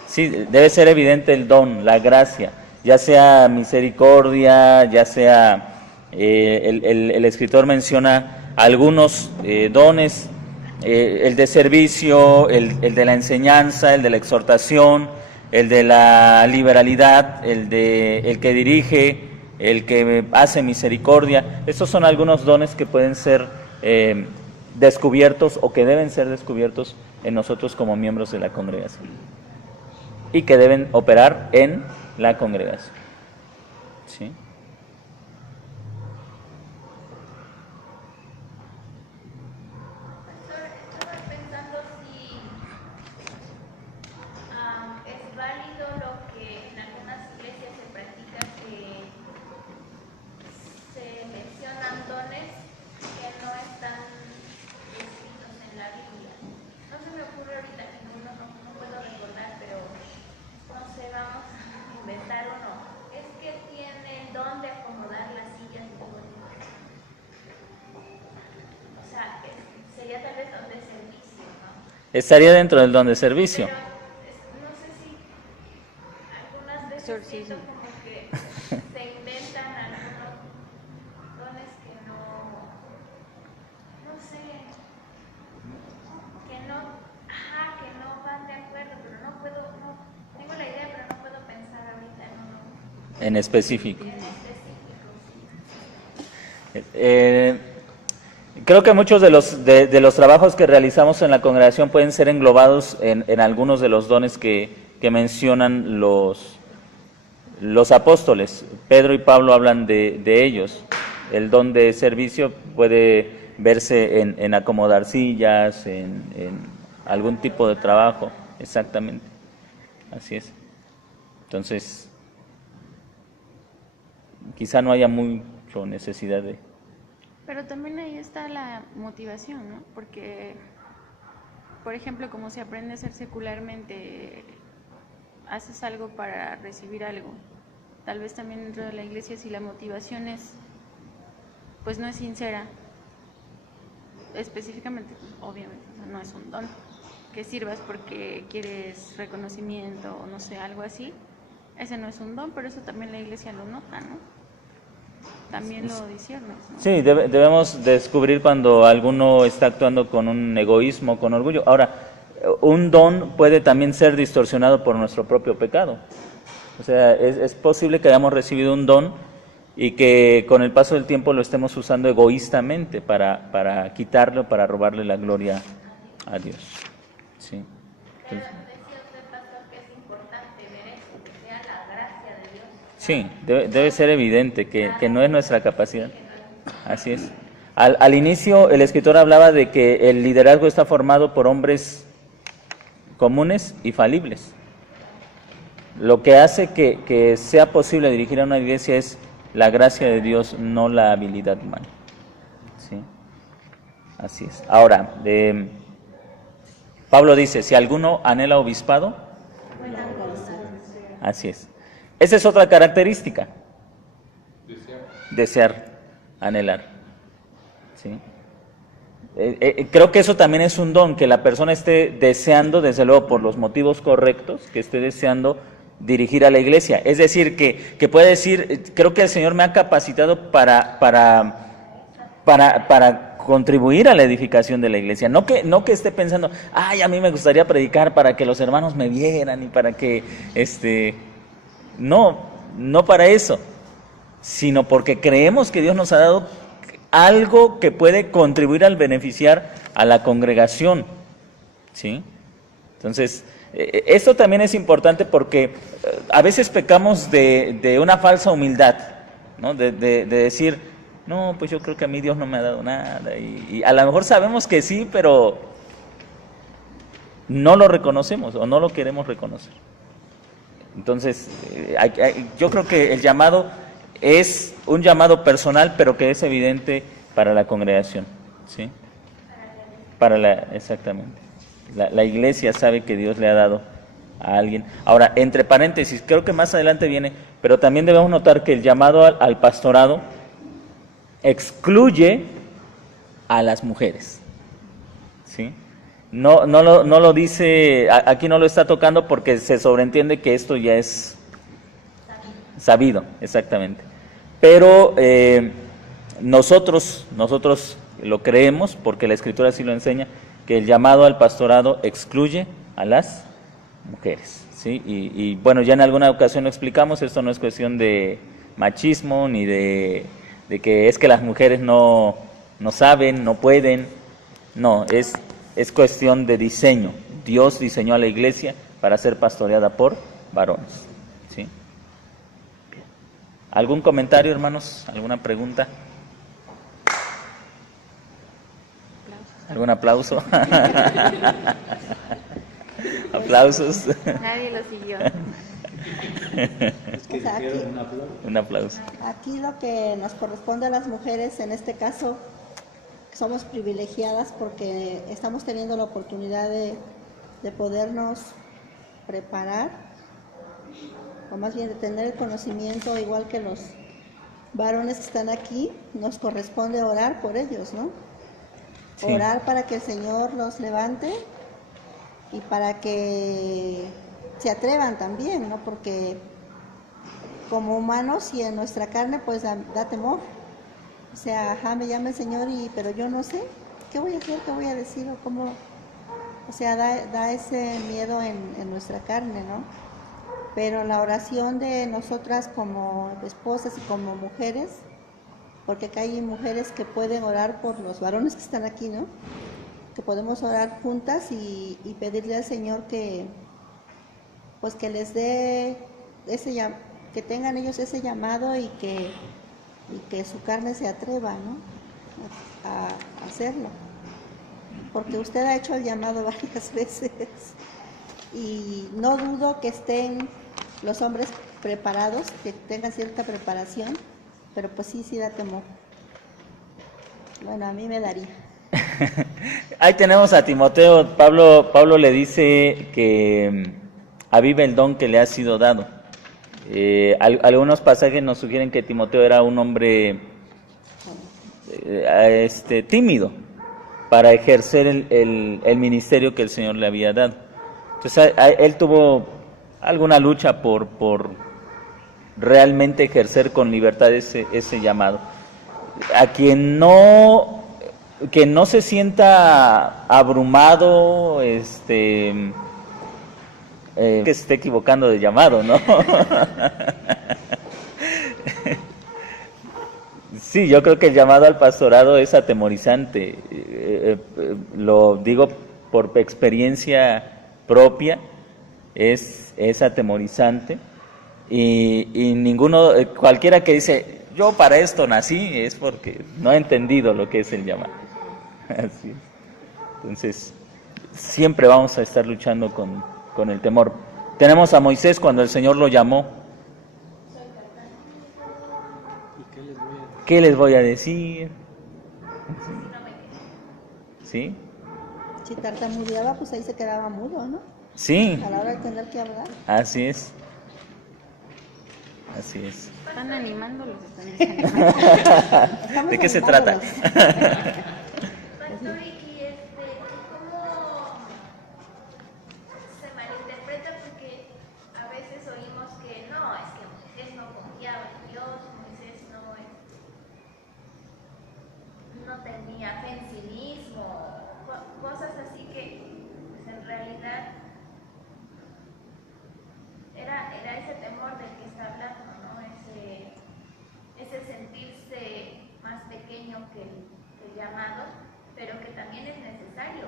Sí, debe ser evidente el don, la gracia, ya sea misericordia, ya sea, el escritor menciona algunos dones, el de servicio, el de la enseñanza, el de la exhortación, el de la liberalidad, el que dirige, el que hace misericordia. Estos son algunos dones que pueden ser descubiertos o que deben ser descubiertos en nosotros como miembros de la congregación y que deben operar en la congregación. ¿Sí? Estaba pensando si es válido lo que en algunas iglesias se practica, que se mencionan dones que no están escritos en la Biblia. No se me ocurre ahorita ninguno, no puedo recordar, pero no sé, vamos a inventar uno. Es que tiene el don de acomodar las sillas y todo eso. O sea, sería tal vez don de servicio, ¿no? Estaría dentro del don de servicio. Pero no sé si algunas veces siento como que se inventan algunos dones que no sé, que no van de acuerdo, pero tengo la idea, pero no puedo pensar ahorita en uno En específico. en específico. Creo que muchos de los trabajos que realizamos en la congregación pueden ser englobados en algunos de los dones que mencionan los apóstoles. Pedro y Pablo hablan de ellos. El don de servicio puede verse en acomodar sillas, en algún tipo de trabajo, exactamente. Así es. Entonces, quizá no haya mucha necesidad de... Pero también ahí está la motivación, ¿no? Porque, por ejemplo, como se aprende a hacer secularmente, haces algo para recibir algo. Tal vez también dentro de la iglesia, si la motivación pues no es sincera, específicamente, obviamente, o sea, no es un don, que sirvas porque quieres reconocimiento o no sé, algo así, ese no es un don, pero eso también la iglesia lo nota, ¿no? También lo disciernes, ¿no? Sí, debemos descubrir cuando alguno está actuando con un egoísmo, con orgullo. Ahora, un don puede también ser distorsionado por nuestro propio pecado. O sea, es posible que hayamos recibido un don y que con el paso del tiempo lo estemos usando egoístamente para quitarlo, para robarle la gloria a Dios. Sí. Pero decía usted, pastor, que es importante ver eso, que sea la gracia de Dios. Sí, debe ser evidente que no es nuestra capacidad. Así es. Al inicio el escritor hablaba de que el liderazgo está formado por hombres comunes y falibles. Lo que hace que sea posible dirigir a una iglesia es la gracia de Dios, no la habilidad humana. ¿Sí? Así es. Ahora, Pablo dice, si alguno anhela obispado, así es. Esa es otra característica. Desear, anhelar. ¿Sí? Creo que eso también es un don, que la persona esté deseando, desde luego por los motivos correctos, que esté deseando dirigir a la iglesia. Es decir, que puede decir, creo que el Señor me ha capacitado para contribuir a la edificación de la iglesia. No que esté pensando, ay, a mí me gustaría predicar para que los hermanos me vieran y para que, no para eso, sino porque creemos que Dios nos ha dado algo que puede contribuir al beneficiar a la congregación, ¿sí? Entonces, esto también es importante porque a veces pecamos de una falsa humildad, ¿no? De decir, no, pues yo creo que a mí Dios no me ha dado nada, y a lo mejor sabemos que sí, pero no lo reconocemos o no lo queremos reconocer. Entonces, yo creo que el llamado es un llamado personal, pero que es evidente para la congregación, ¿sí? Exactamente. La iglesia sabe que Dios le ha dado a alguien. Ahora, entre paréntesis, creo que más adelante viene, pero también debemos notar que el llamado al pastorado excluye a las mujeres, ¿sí? no lo dice, aquí no lo está tocando porque se sobreentiende que esto ya es sabido, exactamente. Pero nosotros lo creemos porque la Escritura así lo enseña, que el llamado al pastorado excluye a las mujeres, ¿sí? Y bueno, ya en alguna ocasión lo explicamos, esto no es cuestión de machismo ni de que es que las mujeres no saben, no pueden, no, es cuestión de diseño. Dios diseñó a la iglesia para ser pastoreada por varones, ¿sí? ¿Algún comentario, hermanos? ¿Alguna pregunta? ¿Algún aplauso? ¿Aplausos? Nadie lo siguió. Es que O sea, aquí- hicieron un aplauso. Un aplauso. Aquí lo que nos corresponde a las mujeres, en este caso, somos privilegiadas porque estamos teniendo la oportunidad de podernos preparar, o más bien de tener el conocimiento, igual que los varones que están aquí, nos corresponde orar por ellos, ¿no? Sí. Orar para que el Señor los levante y para que se atrevan también, ¿no? Porque como humanos y en nuestra carne, pues da temor. O sea, ajá, me llama el Señor, pero yo no sé qué voy a hacer, qué voy a decir o cómo. O sea, da ese miedo en nuestra carne, ¿no? Pero la oración de nosotras como esposas y como mujeres, porque acá hay mujeres que pueden orar por los varones que están aquí, ¿no? Que podemos orar juntas y pedirle al Señor que, pues que les dé que tengan ellos ese llamado y que su carne se atreva, ¿no? A hacerlo. Porque usted ha hecho el llamado varias veces y no dudo que estén los hombres preparados, que tengan cierta preparación, pero pues sí da temor. Bueno, a mí me daría. Ahí tenemos a Timoteo. Pablo le dice que avive el don que le ha sido dado. Algunos pasajes nos sugieren que Timoteo era un hombre tímido para ejercer el ministerio que el Señor le había dado. Entonces él tuvo alguna lucha por realmente ejercer con libertad ese llamado. A quien no se sienta abrumado, que se esté equivocando de llamado, ¿no? Sí, yo creo que el llamado al pastorado es atemorizante. Lo digo por experiencia propia, es atemorizante. Y cualquiera que dice, yo para esto nací, es porque no ha entendido lo que es el llamado. Así es. Entonces, siempre vamos a estar luchando con el temor. Tenemos a Moisés cuando el Señor lo llamó. ¿Qué les voy a decir? ¿Sí? Si tartamudeaba, pues ahí se quedaba mudo, ¿no? Sí, A la hora de tener que hablar. así es. Así es. Están animándolos, están desanimando. Estamos ¿De qué se trata? animándolos. Pastor, y ¿cómo se malinterpreta? Porque a veces oímos que no, es que Moisés no confiaba en Dios, Moisés no tenía fe en sí mismo, cosas así que pues, en realidad era ese temor del que está hablando, ¿no? Ese sentirse más pequeño que el llamado, pero que también es necesario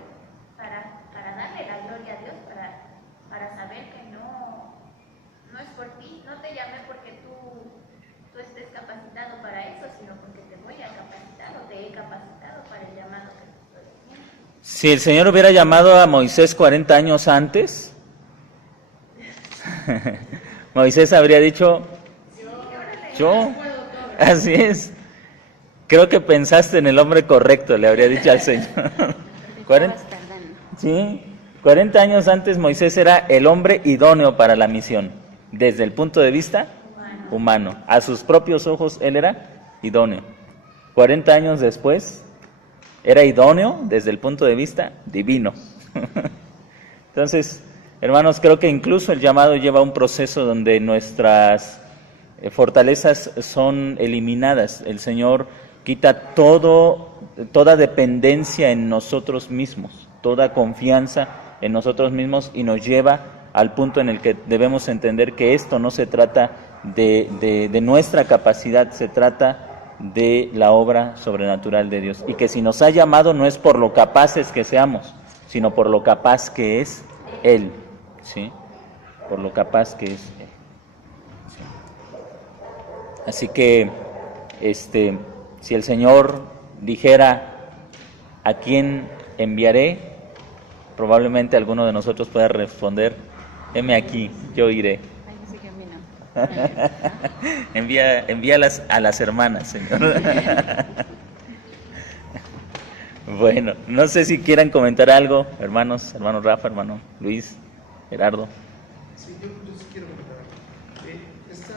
para darle la gloria a Dios, para saber que no es por ti, no te llamé porque tú estés capacitado para eso, sino porque te voy a capacitar o te he capacitado para el llamado que te estoy haciendo. Si el Señor hubiera llamado a Moisés 40 años antes, Moisés habría dicho, yo, así es. Creo que pensaste en el hombre correcto, le habría dicho al Señor. 40, Estabas tardando. sí, 40 años antes Moisés era el hombre idóneo para la misión, desde el punto de vista humano. A sus propios ojos él era idóneo. 40 años después era idóneo desde el punto de vista divino. Entonces, hermanos, creo que incluso el llamado lleva un proceso donde nuestras fortalezas son eliminadas. El Señor quita toda dependencia en nosotros mismos, toda confianza en nosotros mismos y nos lleva al punto en el que debemos entender que esto no se trata de nuestra capacidad, se trata de la obra sobrenatural de Dios. Y que si nos ha llamado no es por lo capaces que seamos, sino por lo capaz que es Él, ¿sí? Por lo capaz que es Él. ¿Sí? Así que, si el Señor dijera ¿a quién enviaré?, probablemente alguno de nosotros pueda responder: heme aquí, yo iré. Envíalas a las hermanas, Señor. Bueno, no sé si quieran comentar algo, hermanos, hermano Rafa, hermano Luis, Gerardo. Sí, yo sí quiero comentar algo. Esta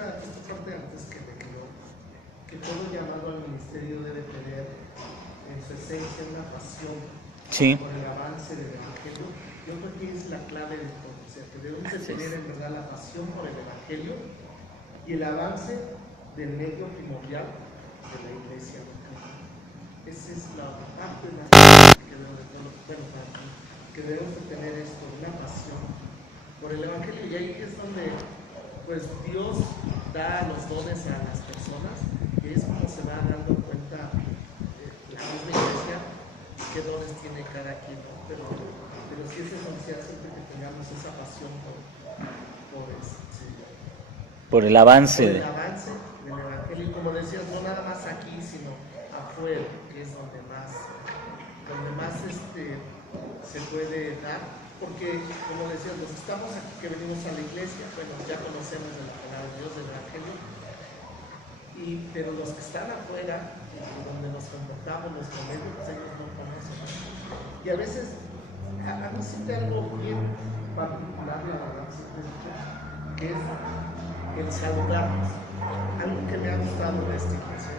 parte antes que me quedó, que todo llamado al ministerio debe tener en su esencia una pasión Sí. por el avance del Evangelio. Yo creo que es la clave de todo. O sea, que debemos de tener en verdad la pasión por el Evangelio y el avance del medio primordial de la iglesia local. Esa es la parte de la que debemos de tener esto, una pasión por el Evangelio. Y ahí es donde pues Dios da los dones a las personas y es como se va dando cuenta la misma iglesia qué dones tiene cada quien, ¿no? Pero sí es esencial siempre que tengamos esa pasión por el avance. Por el avance del Evangelio. Y como decías, no nada más aquí, sino afuera, que es donde más se puede dar. Porque, como decías, los que estamos aquí, que venimos a la iglesia, bueno, ya conocemos de la palabra de Dios, del Evangelio. Pero los que están afuera, donde nos comportamos, los promedios, pues ellos no conocen. Y a veces, a mí siempre algo bien particular, la verdad, siempre he dicho, que es el saludarnos. Algo que me ha gustado de esta iglesia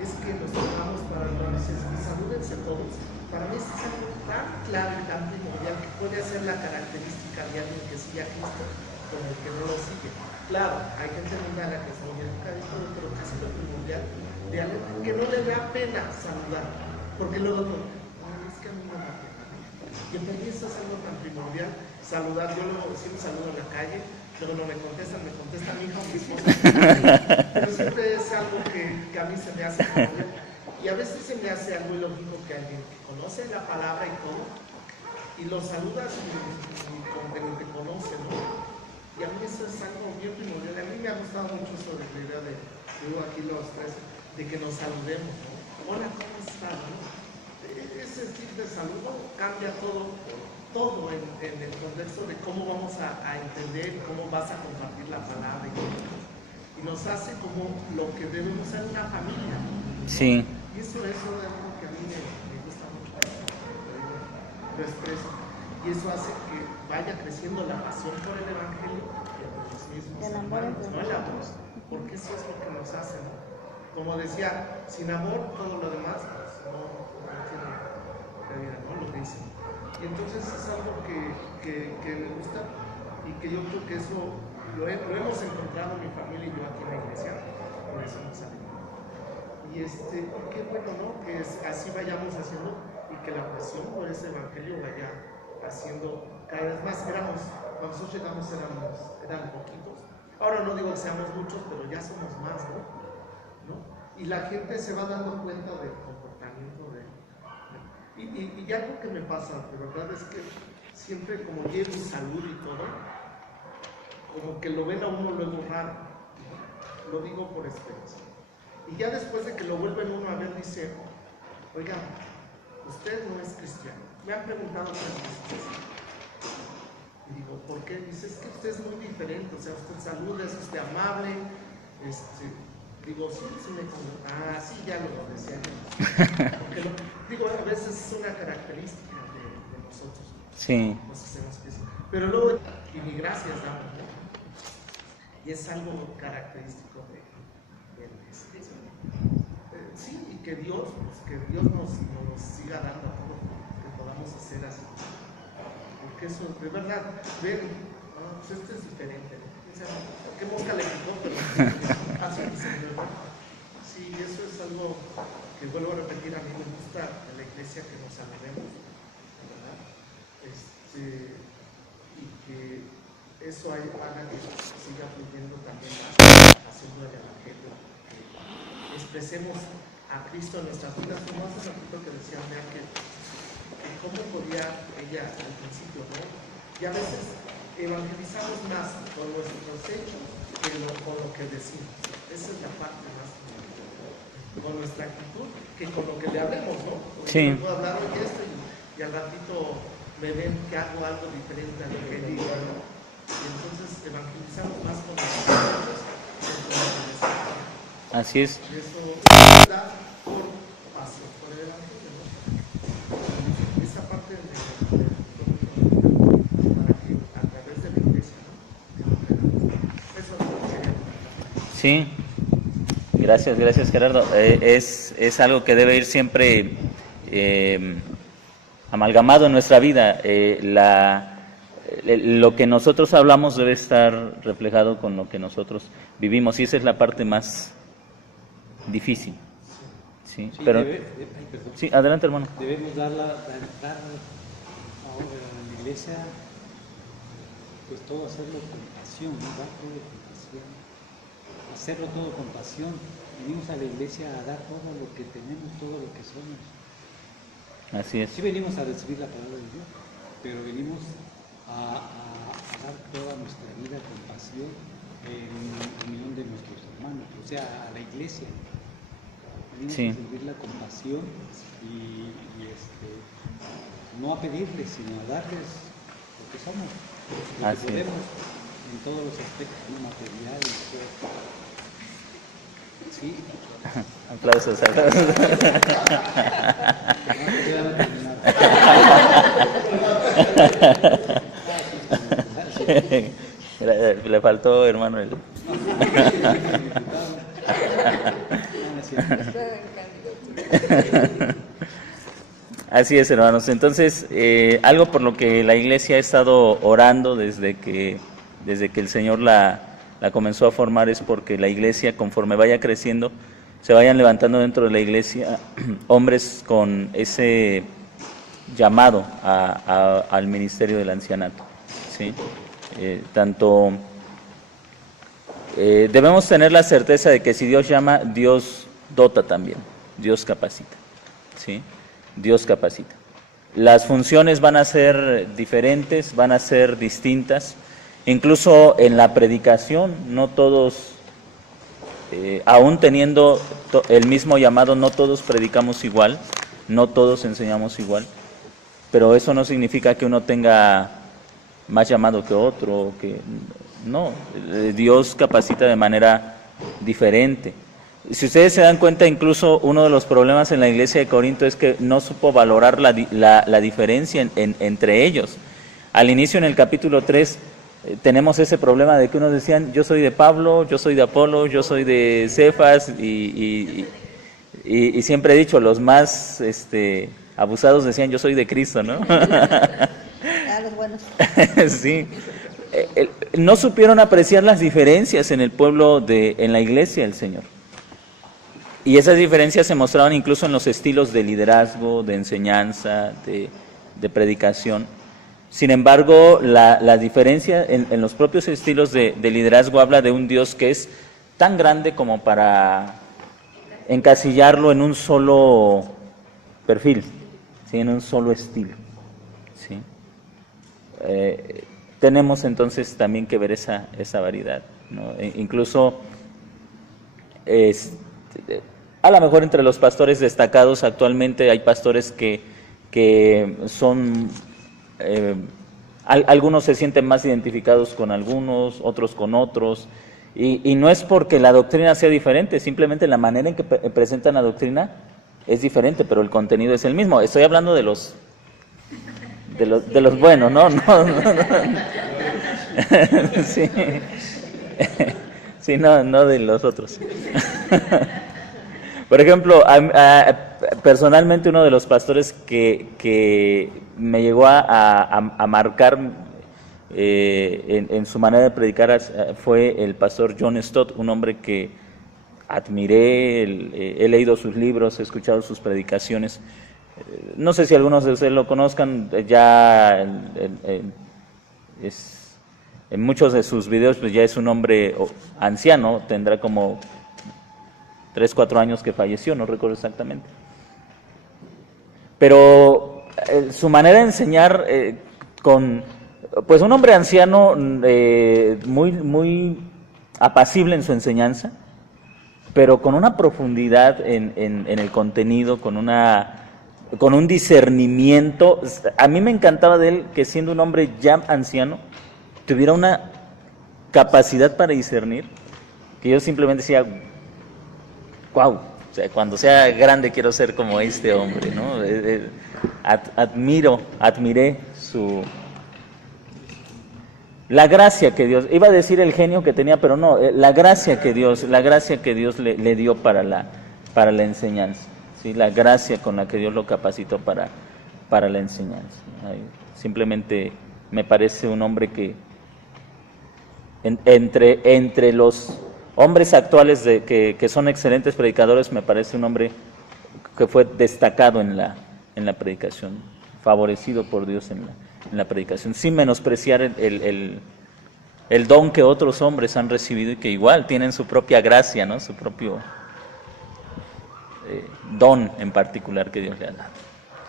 es que nos tomamos para los y salúdense todos. Para mí es algo tan claro y tan primordial que puede ser la característica de alguien que sigue a Cristo como el que no lo sigue. Claro, hay gente muy mala que es muy educada y todo, pero casi lo primordial de alguien que no le da pena saludar. Porque luego es que a mí no me da pena. Y en realidad eso es algo tan primordial, saludar. Yo luego siempre saludo en la calle. Pero no me contesta mi hija o mi esposa. Pero siempre es algo que a mí se me hace como, y a veces se me hace algo ilógico que alguien que conoce la palabra y todo, y lo saludas y como que no te conoce, ¿no? Y a mí eso es algo bien primordial. A mí me ha gustado mucho eso de la idea de, digo aquí los tres, de que nos saludemos, ¿no? Hola, ¿cómo estás? ¿No? Ese tipo de saludo cambia todo en el contexto de cómo vamos a entender, cómo vas a compartir la palabra y nos hace como lo que debemos ser una familia. Sí. Y eso es algo que a mí me gusta mucho, lo expreso. Y eso hace que vaya creciendo la pasión por el Evangelio entre los mismos hermanos, no el amor, porque eso es lo que nos hace, ¿no? Como decía, sin amor todo lo demás pues, no tiene cabida, ¿no? Lo que dice. Y entonces es algo que me gusta y que yo creo que eso lo hemos encontrado mi familia y yo aquí en la iglesia, por eso nos salimos. Y qué bueno, ¿no? Que así vayamos haciendo y que la pasión por ese evangelio vaya haciendo cada vez más. Cuando nosotros llegamos eran poquitos. Ahora no digo que seamos muchos, pero ya somos más, ¿no? Y la gente se va dando cuenta del comportamiento y algo que me pasa, de verdad, es que siempre como llevo y saludo y todo, como que lo ven a uno luego raro, ¿no? Lo digo por experiencia. Y ya después de que lo vuelven uno a ver, dice, oiga, usted no es cristiano. Me han preguntado muchas veces. Y digo, ¿por qué? Dice, es que usted es muy diferente, o sea, usted saluda, es usted amable, digo, sí me conozco. Ah, sí, ya lo decía. Porque digo, a veces es una característica de nosotros. Sí. Nos hacemos que sí. Pero luego, y ni gracias damos, ¿no? Y es algo característico de sí, y que Dios nos siga dando todo, que podamos hacer así. que eso, de verdad, ven, pues este es diferente, ¿no? O sea, ¿qué mosca le quitó? Pero así dice, ¿verdad? Sí, eso es algo que vuelvo a repetir, a mí me gusta de la iglesia que nos amemos, ¿verdad? Y que eso haga que siga fluyendo también más haciendo el evangelio, que expresemos a Cristo en nuestras vidas, como hace ratito que decían, vean que cómo podía ella al principio, ¿no? Y a veces evangelizamos más con nuestros hechos que con lo que decimos. Esa es la parte más con nuestra actitud que con lo que le hablemos, ¿no? Porque Sí. yo puedo hablar de esto y al ratito me ven que hago algo diferente a lo que digo, ¿no? Y entonces evangelizamos más con nuestros hechos que con lo que decimos. Así es. Y eso da por pasión por el evangelio, ¿no? Esa parte de para que a través de la iglesia, ¿no? Eso es lo que quería comentar. Sí, gracias Gerardo. Es algo que debe ir siempre amalgamado en nuestra vida. Lo que nosotros hablamos debe estar reflejado con lo que nosotros vivimos, y esa es la parte más difícil. Sí, Sí, pero perdón. sí, adelante, hermano. Debemos dar ahora en la iglesia, pues todo hacerlo con pasión, ¿no? Dar todo con pasión, hacerlo todo con pasión. Venimos a la iglesia a dar todo lo que tenemos, todo lo que somos. Así es. Sí venimos a recibir la palabra de Dios, pero venimos a dar toda nuestra vida con pasión en unión de nuestros hermanos, o sea, a la iglesia. Venimos Sí. a servirla con pasión y no a pedirles, sino a darles lo que somos, lo Así que es. podemos en todos los aspectos, ¿no? Material y todo. Sí. Aplausos, aplausos. Le faltó, hermano, el... Así es, hermanos. Entonces, algo por lo que la iglesia ha estado orando desde que el Señor la comenzó a formar es porque la iglesia, conforme vaya creciendo, se vayan levantando dentro de la iglesia hombres con ese llamado al ministerio del ancianato, ¿sí? Debemos tener la certeza de que si Dios llama, Dios dota también, Dios capacita, ¿sí? Dios capacita. Las funciones van a ser diferentes, van a ser distintas, incluso en la predicación, no todos, aún teniendo el mismo llamado, no todos predicamos igual, no todos enseñamos igual, pero eso no significa que uno tenga más llamado que otro, no, Dios capacita de manera diferente. Si ustedes se dan cuenta, incluso uno de los problemas en la iglesia de Corinto es que no supo valorar la diferencia entre ellos. Al inicio, en el capítulo 3, tenemos ese problema de que unos decían, yo soy de Pablo, yo soy de Apolo, yo soy de Cefas, y siempre he dicho, los más abusados decían, yo soy de Cristo, ¿no? A los buenos. Sí. No supieron apreciar las diferencias en el pueblo, en la iglesia del Señor. Y esas diferencias se mostraban incluso en los estilos de liderazgo, de enseñanza, de predicación. Sin embargo, la diferencia en los propios estilos de liderazgo habla de un Dios que es tan grande como para encasillarlo en un solo perfil, ¿sí? En un solo estilo, ¿sí? Tenemos entonces también que ver esa variedad, ¿no? Incluso a lo mejor entre los pastores destacados actualmente hay pastores que son, algunos se sienten más identificados con algunos, otros con otros, y no es porque la doctrina sea diferente, simplemente la manera en que presentan la doctrina es diferente, pero el contenido es el mismo. Estoy hablando de los buenos, ¿no? Sí. Sí, no de los otros. Por ejemplo, personalmente uno de los pastores que me llegó a marcar en su manera de predicar fue el pastor John Stott, un hombre que admiré, he leído sus libros, he escuchado sus predicaciones. No sé si algunos de ustedes lo conozcan, ya en muchos de sus videos pues ya es un hombre anciano, tendrá como 3, 4 años que falleció, no recuerdo exactamente. Pero su manera de enseñar pues un hombre anciano muy apacible en su enseñanza, pero con una profundidad en el contenido, con un discernimiento. A mí me encantaba de él que siendo un hombre ya anciano, tuviera una capacidad para discernir, que yo simplemente decía, wow, o sea, cuando sea grande quiero ser como este hombre, ¿no? Admiré la gracia que Dios, iba a decir el genio que tenía, pero no, la gracia que Dios le dio para la enseñanza, ¿sí? La gracia con la que Dios lo capacitó para la enseñanza. Simplemente me parece un hombre que entre los hombres actuales que son excelentes predicadores, me parece un hombre que fue destacado en la predicación, favorecido por Dios en la predicación, sin menospreciar el don que otros hombres han recibido y que igual tienen su propia gracia, ¿no? Su propio don en particular que Dios le ha dado.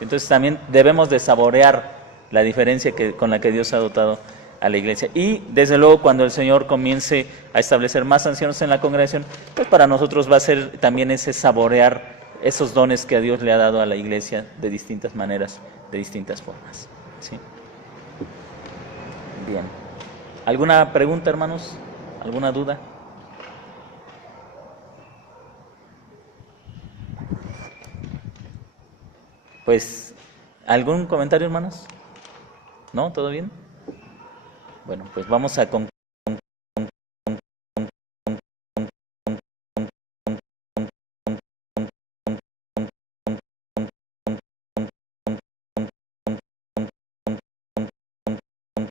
Entonces también debemos de saborear la diferencia con la que Dios ha dotado a la iglesia. Y desde luego cuando el Señor comience a establecer más ancianos en la congregación, pues para nosotros va a ser también ese saborear esos dones que a Dios le ha dado a la iglesia de distintas maneras, de distintas formas. ¿Sí? Bien. ¿Alguna pregunta, hermanos? ¿Alguna duda? Pues, ¿algún comentario, hermanos? ¿No? ¿Todo bien? Bueno, pues vamos a concluir.